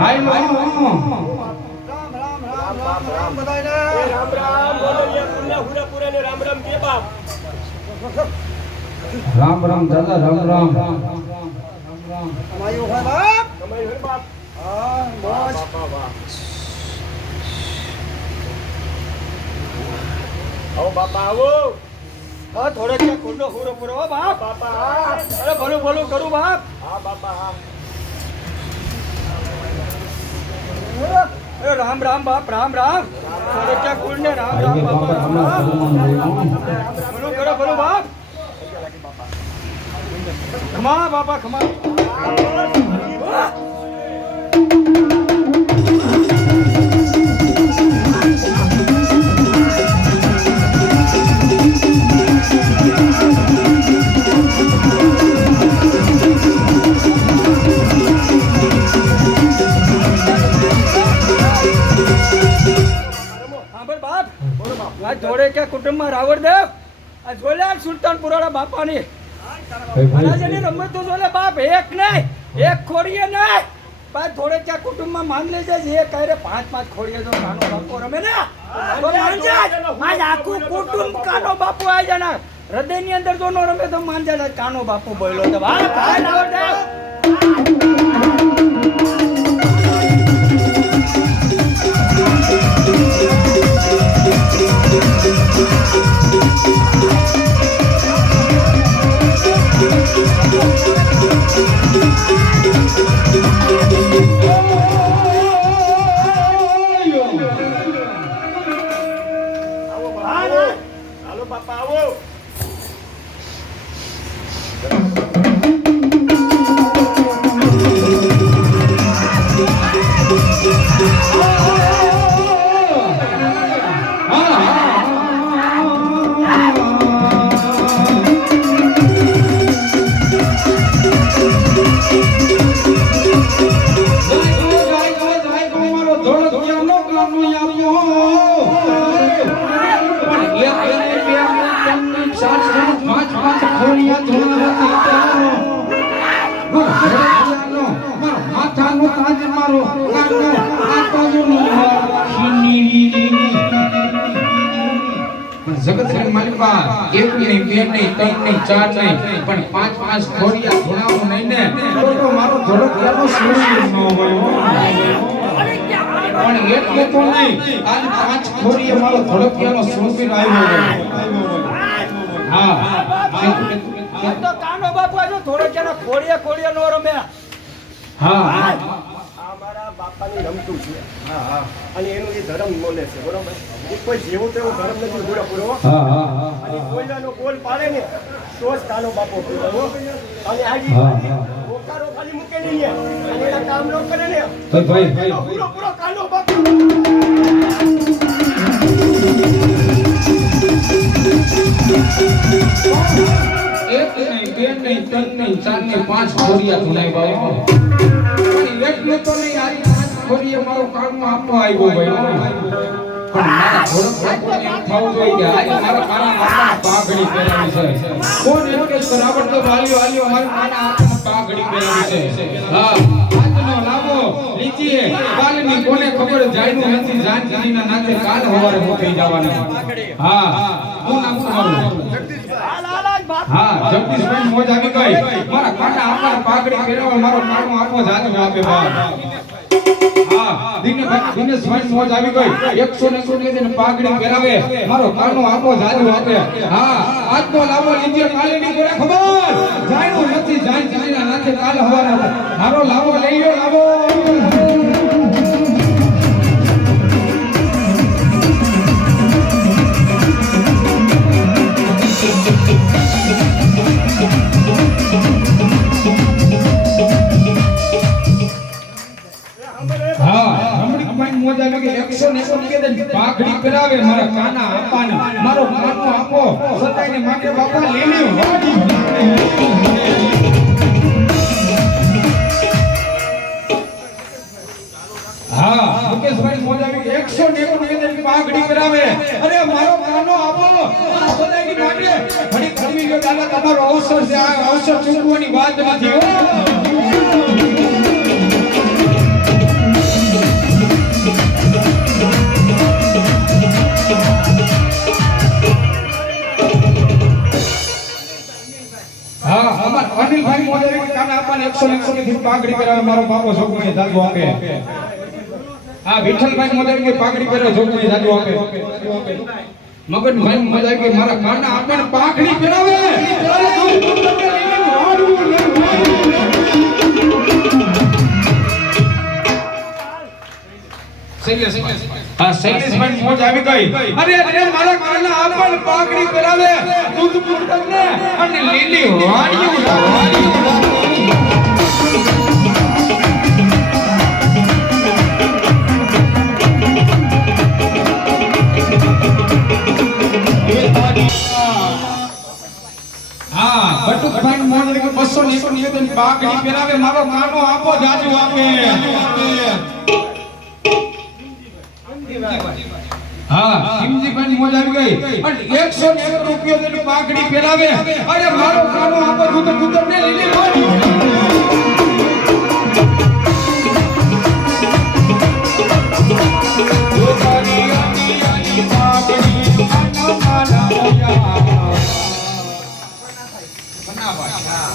હાય લો રામ બધાયને. એ રામ રામ બોલો યા પુણ્યા હુરા પુરાને રામ રામ કે બાપ રામ રામ દાદા રામ રામ કમાયું હોય બાપ. કમાઈ હર બાપ હા, મોજ. આવો બાપા આવો હા, થોડે ક્યાં કુંડો પૂરો પૂરો હો બાપ. બાપા હા અરે ભલું ભલું કરું બાપ. હા બાપા હા એ રામ રામ બાપ, રામ રામ. થોડે ક્યાં કુંડને રામ રામ બાપા, રામ રામ. ભલું કરો ભલું બાપ. ખમા બાપા ખમા. સાંભળ બાપ. આ જોડે કે કુટુંબમાં રાવણદેવ આ જોલ્યા સુલતાનપુરાના બાપાની મહારાજાની રમત તો જોલે બાપ. એક નહીં, એક ખોડીએ નહીં. બાપ થોડે ક્યાં કુટુંબમાં માન લેજે જે કહે 5-5 ખોડીએ જો કાનો બાપો રમે ને તો માન જાય. આજ આખું કુટુંબ કાનો બાપો આવી જાય ને હૃદયની અંદર જો નો રમે તો માન જાય કાનો બાપો બોલ્યો તો બાપ. હાય રાવણદેવ. હાલો બાપા આવો જગત માલિકા એક નહીં, બે નહીં, 3 નહીં, 4 નહીં, પણ 5-5 ખોડિયા ભણાવો નહીં ને તો મારો ધોળકિયાનો સુરવીર ન હોય. પણ એટલે તો નહીં, આજ 5 ખોડીએ મારો ધોળકિયાનો સુરવીર આવ્યો. હા આ તો કાનો બાપુ આજો થોડે ક્યાં ખોડીએ ખોડીએ નો રમે. હા આ મારા બાપાની રમતું છે અને એનું એ ધર્મ બોલે છે બરોબર એ કોઈ જેવો તેવો ધર્મ નથી પૂરેપૂરો અને કોઈનાનો બોલ પાડે ને તો જ કાનો બાપો પૂરો અને આજી ઓકારો ખાલી મૂકે નહીં અને એના કામ ન કરે ને તો ભાઈ પૂરો પૂરો કાનો બાપો એક નહીં, બે નહીં, 3 નહીં, 4 નહીં, 5 ખોડિયા ભણાઈ બાબા. પણ એટલે તો નહીં, આજ 5 ખોડીએ મારો કાળનો આપવા આવ્યો ભાઈ. પણ મારા ધોળકિયાને એમ થવું જોઈએ કે આજ મારા કાળના બાપાને પાઘડી પહેરાવી છે. કોણ એમ કે બરાબર તો વાલીઓ મારા કાળના હાથમાં પાઘડી પહેરાવી છે. હા, આજનો લાવો લીજીએ. કાલની કોને ખબર જાયનું નથી, જાનજીના નાતે કાલ હવારે મૂકી જવાના. હા, હું નામ તમારું? હા, જગદીશભાઈ મોજ આવી ગઈ. મારા કાના આપણા પાઘડી પહેરાવા મારો કાળનો આપો જાજો આપે બાપ. હા, દિનેશભાઈ મોજ આવી ગઈ. 100 ને પાઘડી પહેરાવે મારો કાળનો આપો જાજો આપે. હા, આજ તો લાવો લીજે કાલીની કોને ખબર જાયનું નથી, જાનજીના નાતે કાલ હવારે મારો લાવો લઈ લો લાવો. પાઘડી પહેરાવે મારા કાના આપાને મારો કાનો આપો સતાઈને માટે બાપા લીલી વાડી. હા, મુકેશભાઈ મોજ આવી ગઈ. 191 પાઘડી પહેરાવે. અરે મારો કાનો આપો સતાઈની માટે ઘડી ખડવી લ્યો દાદા તમારો અવસર છે આ અવસર ચૂકવાની વાત નથી હો હા અમાર અનિલભાઈ મોઢેરી કાના આપણને 100 થી પાઘડી પહેરાવે મારો બાપો જોગમાઈ દાદુ આપે હા વિઠ્ઠલભાઈ મોઢેરી કે પાઘડી પહેરાવે જોગમાઈ દાદુ આપે મગનભાઈ મજા કે મારા કાના આપણને પાઘડી પહેરાવે હા શૈલેષભાઈ મોજ આવી ગઈ અરે અરે મારા કાના આપણને પાઘડી પહેરાવે દૂધ પૂરતને અને લીલી હા બટુકભાઈ મોજ કે 200 નિવેદન પાઘડી પહેરાવે મારો કાનો આપો જાજુ આપે હા કિમજીભાઈ મોજ આવી ગઈ અને 101 રૂપિયા દેની પાઘડી પહેરાવે અરે મારો કાનો આપો દૂધ કુતરને લીલી વાડી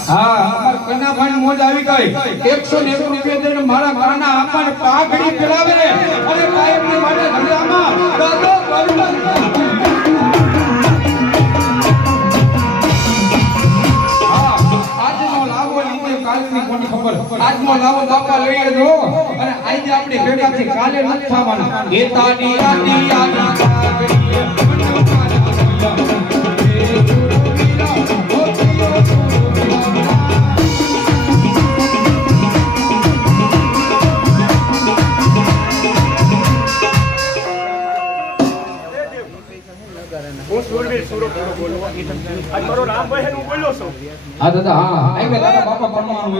હા અમાર કન્નાભાઈ મોજ આવી ગઈ 101 રૂપિયા દેને મારા કાના આપણને પાઘડી પહેરાવે અરે કાયમની માટે ધંધામાં દાદો આજનો લાવો લીધે કાલની કોને ખબર આજનો લાવો બાપા લઈ લેજો અને આજે આપણે ભેગાથી કાલે નથી થવાના ગીતાની આની હું સુરવીર સુરો પૂરો બોલું આજ મારો રામભાઈ હું બોલ્યો છું હા દાદા હા આઈ મે દાદા બાપા પરમાણુ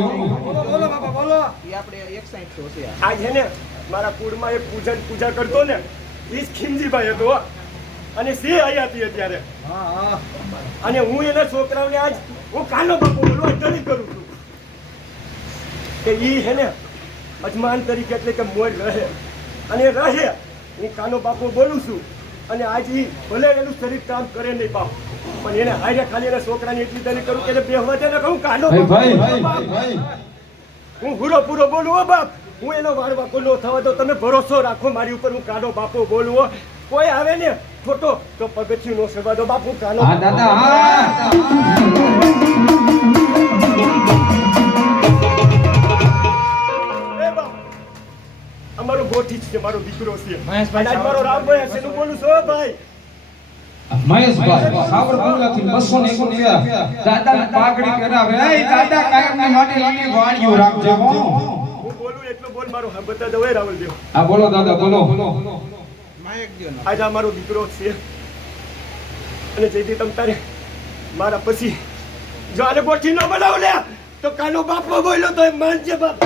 આજ હે ને મારા કુળમાં એક પૂજા કરતો ને ઈ જ ખીમજીભાઈ હતો અને સે હયાતી અત્યારે અને હું એના છોકરાઓને આજ હું કાનો બાપુ બોલવા દલિત કરું છું કે ઈ હે ને અજમાન તરીકે એટલે કે મોર રહે અને રહે હું કાનો બાપુ બોલું છું અને આજ ઈ ભલે એનું શરીર કામ કરે નહીં બાપ પણ એને હારે ખાલી એના છોકરાની એટલી દલિત કરું કે એને બેહવા દે ને કહું કાનો ભાઈ હું પૂરો બોલું હો બાપ હું એનો વારવા કોલો થવા દો તમે ભરોસો રાખો મારી ઉપર હું કાનો બાપો બોલું હો કોઈ આવે ને ખોટો તો પગથિયું નો સેવા દો બાપ હું કાનો હા દાદા હા એ બાપ અમારો ગોઠી છે મારો દીકરો છે મહેશભાઈ આજ મારો રામભાઈ છે હું બોલું છું હો ભાઈ મહેશભાઈ સાવર બંગલાથી 201 રૂપિયા દાદાને પાઘડી પહેરાવે એ દાદા કાયમની માટે લીલી વાડીઓ રાખજો હો હું બોલું એટલું બોલ મારો હા બધા દવે રાવલ દેવ હા બોલો દાદા બોલો આજ આ મારો દીકરો છે અને જેથી તમ તારે મારા પછી જો આને ગોઠી ન બનાવ લે તો કાનો બાપો બોલ્યો તો એ માનજે બાપ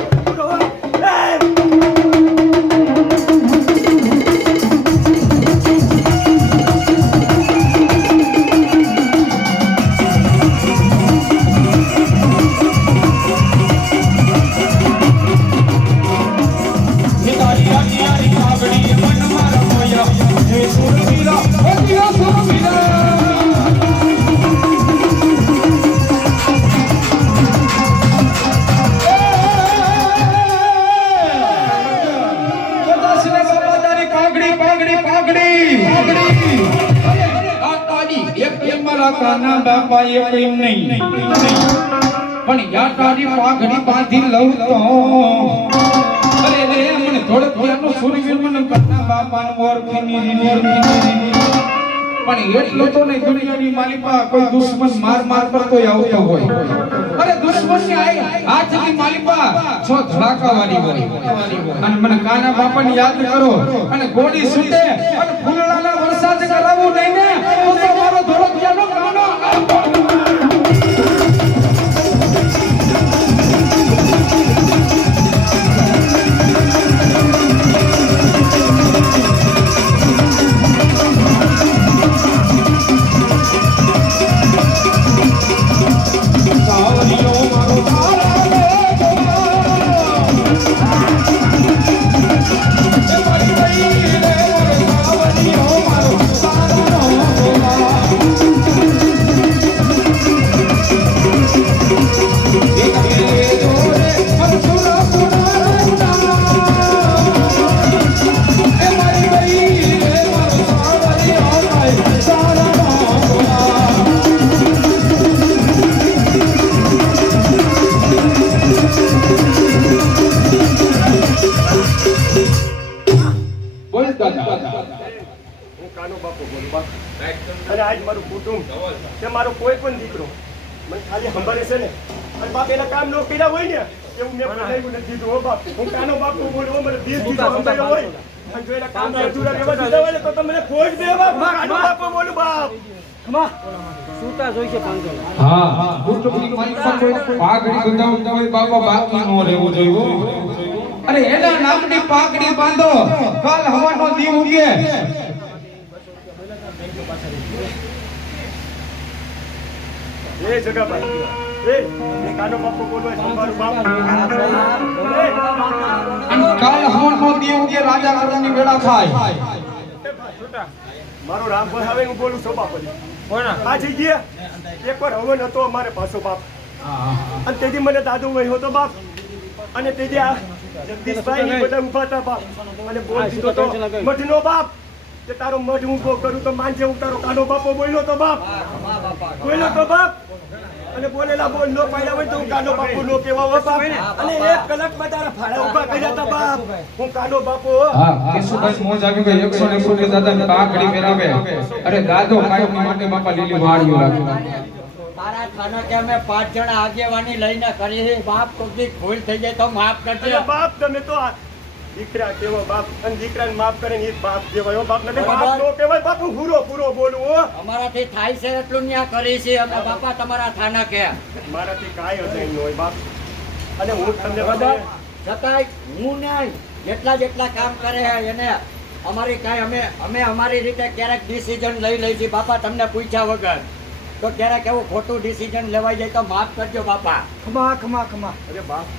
કાના બાપા એક એમ નહીં પણ યા તારી પાઘડી બાંધી લઉં તો અરે રે મને થોડક યાનો સુરવીર મને કાના બાપાનો મોર ફીની પણ એટલો તો નહીં દુનિયાની માલિકા કોઈ દુશ્મન માર કરતો આવતો હોય અરે દુશ્મનની હાથની માલિકા છો ધડાકાવાળી હોય અને મને કાના બાપાની યાદ કરો અને ગોળી છૂટે અને ફૂલડાના વરસાદ કરાવવું નહીં ને તો મારો ધોળકિયાનો કાનો હું કાનો બાપુ બોલું બાપ અને આજ મારું કુટુંબ કે મારો કોઈ પણ દીકરો મને ખાલી સંભાળે છે ને અને બાપ એના કામ ન કર્યા હોય ને એવું મેં બનાવ્યું નથી દીધું હો બાપ હું કાનો બાપુ બોલું મને 20 દીધો સંભાળ્યો હોય અને જો એના કામ અધૂરા રહેવા દીધા હોય ને તો તમને ખોટ દે બાપ હું કાનો બાપુ બોલું બાપ ખમા સૂતા જોઈશે 500 હા કુટુંબની માલિકા કોઈ પાઘડી બંધાવતા હોય બાપા બાકી નો રહેવું જોઈએ અરે એના નામની પાઘડી બાંધો કાલ હવાનો દી ઉગે એ જગાભાઈ મેં કાનો બાપુ બોલવા તમારું બાપ અને કાલ હવાનો દી ઉગે રાજા કરવાની વેળા થાય મારો રામ ભાઈ હું બોલું છું બાપ કોના આ જગ્યા એકવાર હવન હતો અમારે પાછો બાપ અને તેથી મને દાદુ વહ્યો હતો બાપ અને તેથી આ જગદીશભાઈ ને બધા ઉભા હતા બાપ અને બોલ દીધો તો મઠનો બાપ કે તારો મઠ હું કરું તો માનજે હું તારો કાનો બાપો બોલ્યો તો બાપ બોલ્યો તો બાપ અને બોલેલા બોલ નો પાડ્યા હોય તો હું કાનો બાપો નો કેવા હો બાપ અને 1 કલાકમાં તારા ફાળા ઉભા કર્યા હતા બાપ હું કાનો બાપો હા કેશુભાઈ મોજ આવી ગઈ 101 કે દાદા પાઘડી પહેરાવે અરે દાદો કાયમ માટે બાપા લીલી વાળીઓ રાખે તારા ખાના કે અમે 5 જણા આગેવાની લઈને કરી છે બાપ કોઈ ભૂલ થઈ જાય તો માફ કરજે અરે બાપ તમે તો આ દીકરા કેવો બાપ અને દીકરાને માફ કરે ને એ બાપ કહેવાય બાપ નથી બાપ નો કહેવાય બાપ હું પૂરો બોલું હો અમારાથી થાય છે એટલું ન્યા કરી છે અમે બાપા તમારા થાના કે મારાથી કાંઈ અજાય ન હોય બાપ અને હું તમને બરાબર બધા છતાંય હું નહીં જેટલા કામ કરે છે એને અમારી કાંઈ અમે અમારી રીતે ક્યારેક ડિસિઝન લઈ લઈએ છીએ બાપા તમને પૂછ્યા વગર તો ક્યારેક એવું ખોટું ડિસિઝન લેવાઈ જાય તો માફ કરજો બાપા ખમા અરે બાપ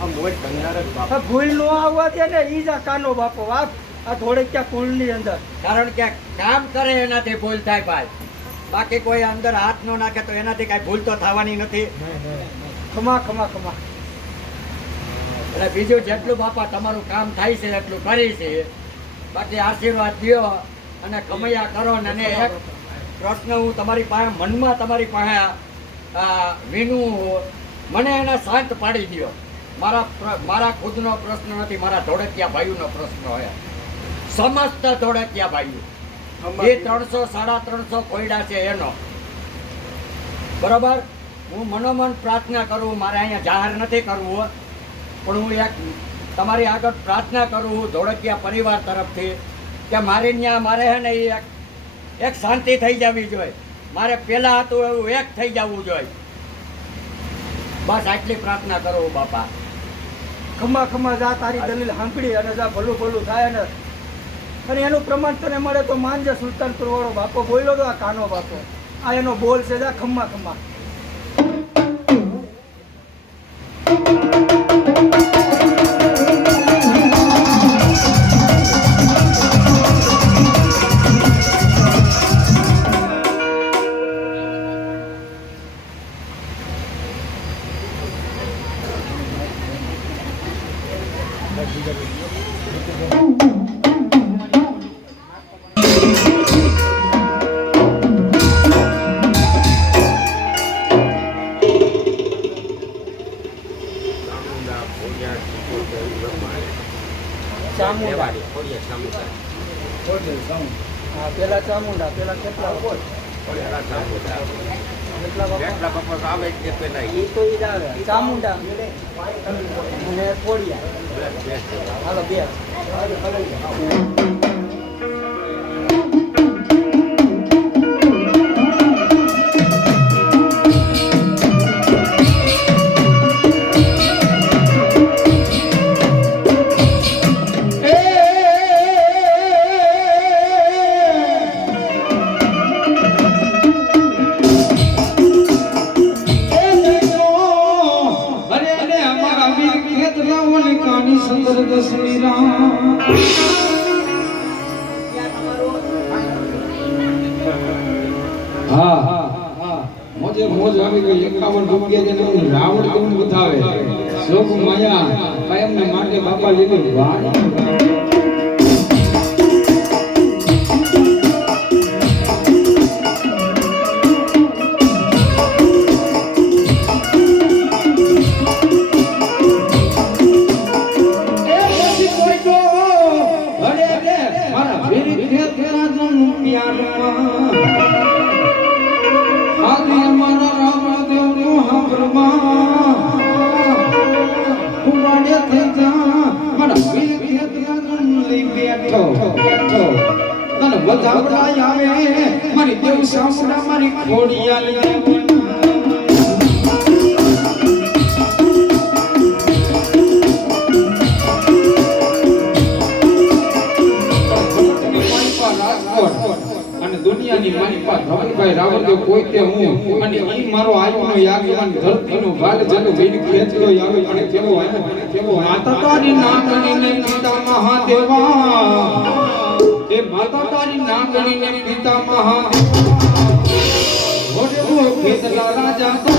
આ મોજ કરનાર જ બાપ આ ભૂલ નો આવવા દે ને ઈ જ આ કાનો બાપો બાપ આ થોડેક ત્યાં કુળની અંદર કારણ કે કામ કરે એનાથી ભૂલ થાય ભાઈ બાકી કોઈ અંદર હાથ ન નાખે તો એનાથી કાંઈ ભૂલ તો થવાની નથી ખમા એટલે બીજું જેટલું બાપા તમારું કામ થાય છે એટલું કરી છે બાકી આશીર્વાદ દ્યો અને કમૈયા કરો ને અને એક પ્રશ્ન હું તમારી પાસે મનમાં તમારી પાસે વિનું મને એને શાંત પાડી દ્યો મારા ખુદનો પ્રશ્ન નથી મારા ધોળકિયા ભાઈઓનો પ્રશ્ન હોય સમસ્ત ધોળકિયા ભાઈઓ એ 300 350 કોયડા છે એનો બરોબર હું મનોમન પ્રાર્થના કરું મારે અહીંયા જાહેર નથી કરવું પણ હું એક તમારી આગળ પ્રાર્થના કરું ધોળકિયા પરિવાર તરફથી કે મારે ત્યાં મારે હે ને એક શાંતિ થઈ જવી જોઈએ મારે પહેલાં હતું એવું એક થઈ જવું જોઈએ બસ આટલી પ્રાર્થના કરું બાપા ખમા જા તારી દલીલ સાંભળી અને જા ભલું થાય ને અને એનું પ્રમાણ તને મળે તો માનજે સુલતાનપુર વાળો બાપો બોલ્યો તો આ કાનો બાપો આ એનો બોલ છે જા ખમા પેલા ચામુંડા પેલા કેટલા બોલ ચામુંડા અને કોળિયા હાલો બે મોજ આવી ગઈ 51 રૂપિયા રાવણ કેમ બતાવે લોક માયા કાયમને માટે બાપા જેવી વાત મારી દેવ સાસરા મારી ખોડિયાલ અને દુનિયાની મારી પાસે ધવલભાઈ રાવળદેવ કોઈ તે હું અને ઈ મારો આયુનો યાગવાન ધરતીનો ભાગ જનો વેદ ખેંચલો આવે અને કેવો માતા તારી નાગણીને પિતા મહાદેવા એ માતા તારી નાગણીને પિતા મહાદેવા ઓરે ઓ ખેતલા રાજા તો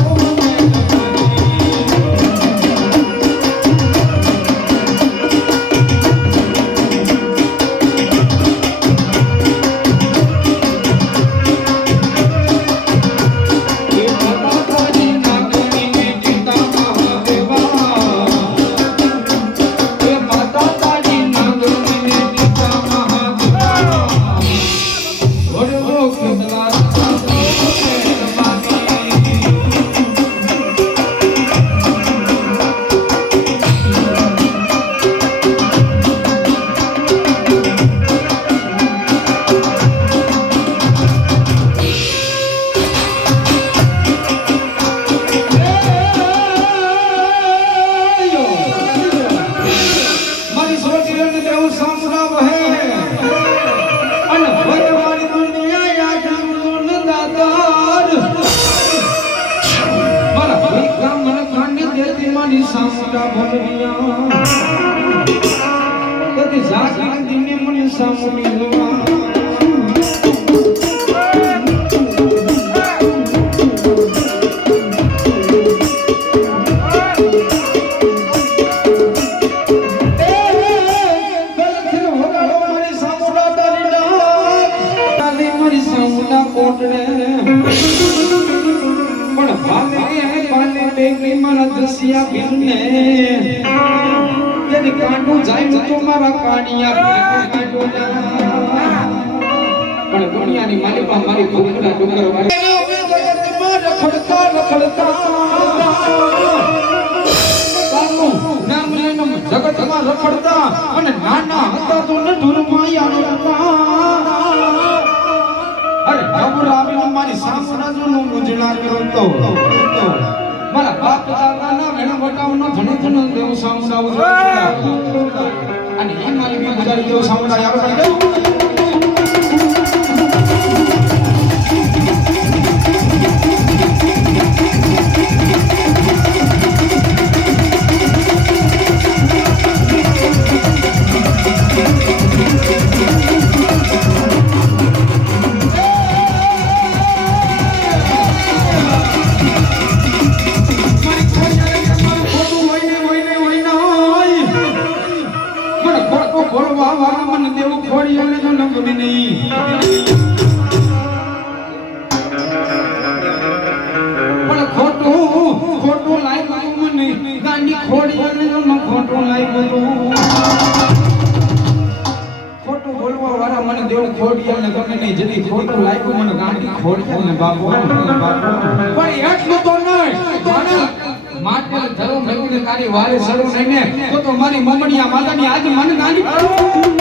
દુનિયાની માલિકા મારી ભૂખના ડુંગર જગતમાં રખડતા અને નાના હતા તો અરે નવરાવીને મારી સામ્રાજ્યનો મુજડા કરતો મારા બાપ દાદાના વેણ વટાવનો ધણી દેવ સામુડા અને એ મારી ગુજારી દેવ સામુડા આવે મારી મમડિયા માતાની આજ મને નાની મારી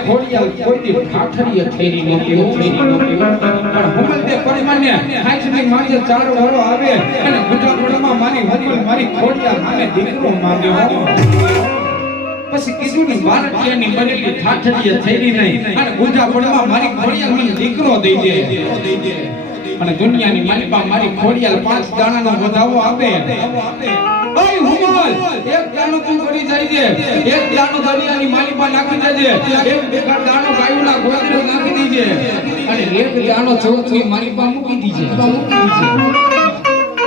ખોડિયાલ કોઈ ઠાઠરીએ ઠેરી નહોતી પણ માથે 4 વરો આવે અને ગુજાપડમાં મારી હોગલ મારી ખોડિયા માને દીકરો માંગ્યો પછી કીધું ની બારટિયાની બનેલી ઠાઠડીએ થઈરી નહીં અને ગુજાપડમાં મારી ખોડિયા મને દીકરો દઈ દે અને દુનિયાની માલિકા મારી ખોડિયાલ 5 દાણાનો વધાવો આપે ઓય હુમલ એક દાણો તું કરી જાય છે એક દાણો દરિયાની માલિકા નાખી દેજે એક બેકાર દાણો ગાયુના ગોદરે નાખી દેજે અને એક દાણો ચોકની માલિકા મૂકી દીજે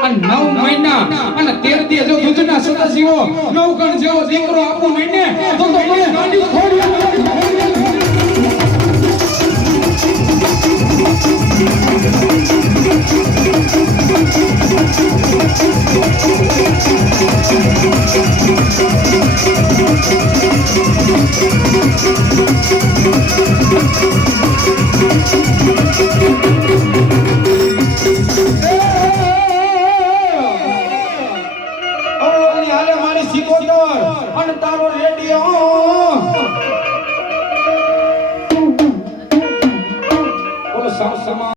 અને 9 મહિના અને 13 દી જો દૂધના સદાશિવો 9 ગણ જેવો દીકરો આપો મહિને તો મને ગાડી અને તારો રેડિયો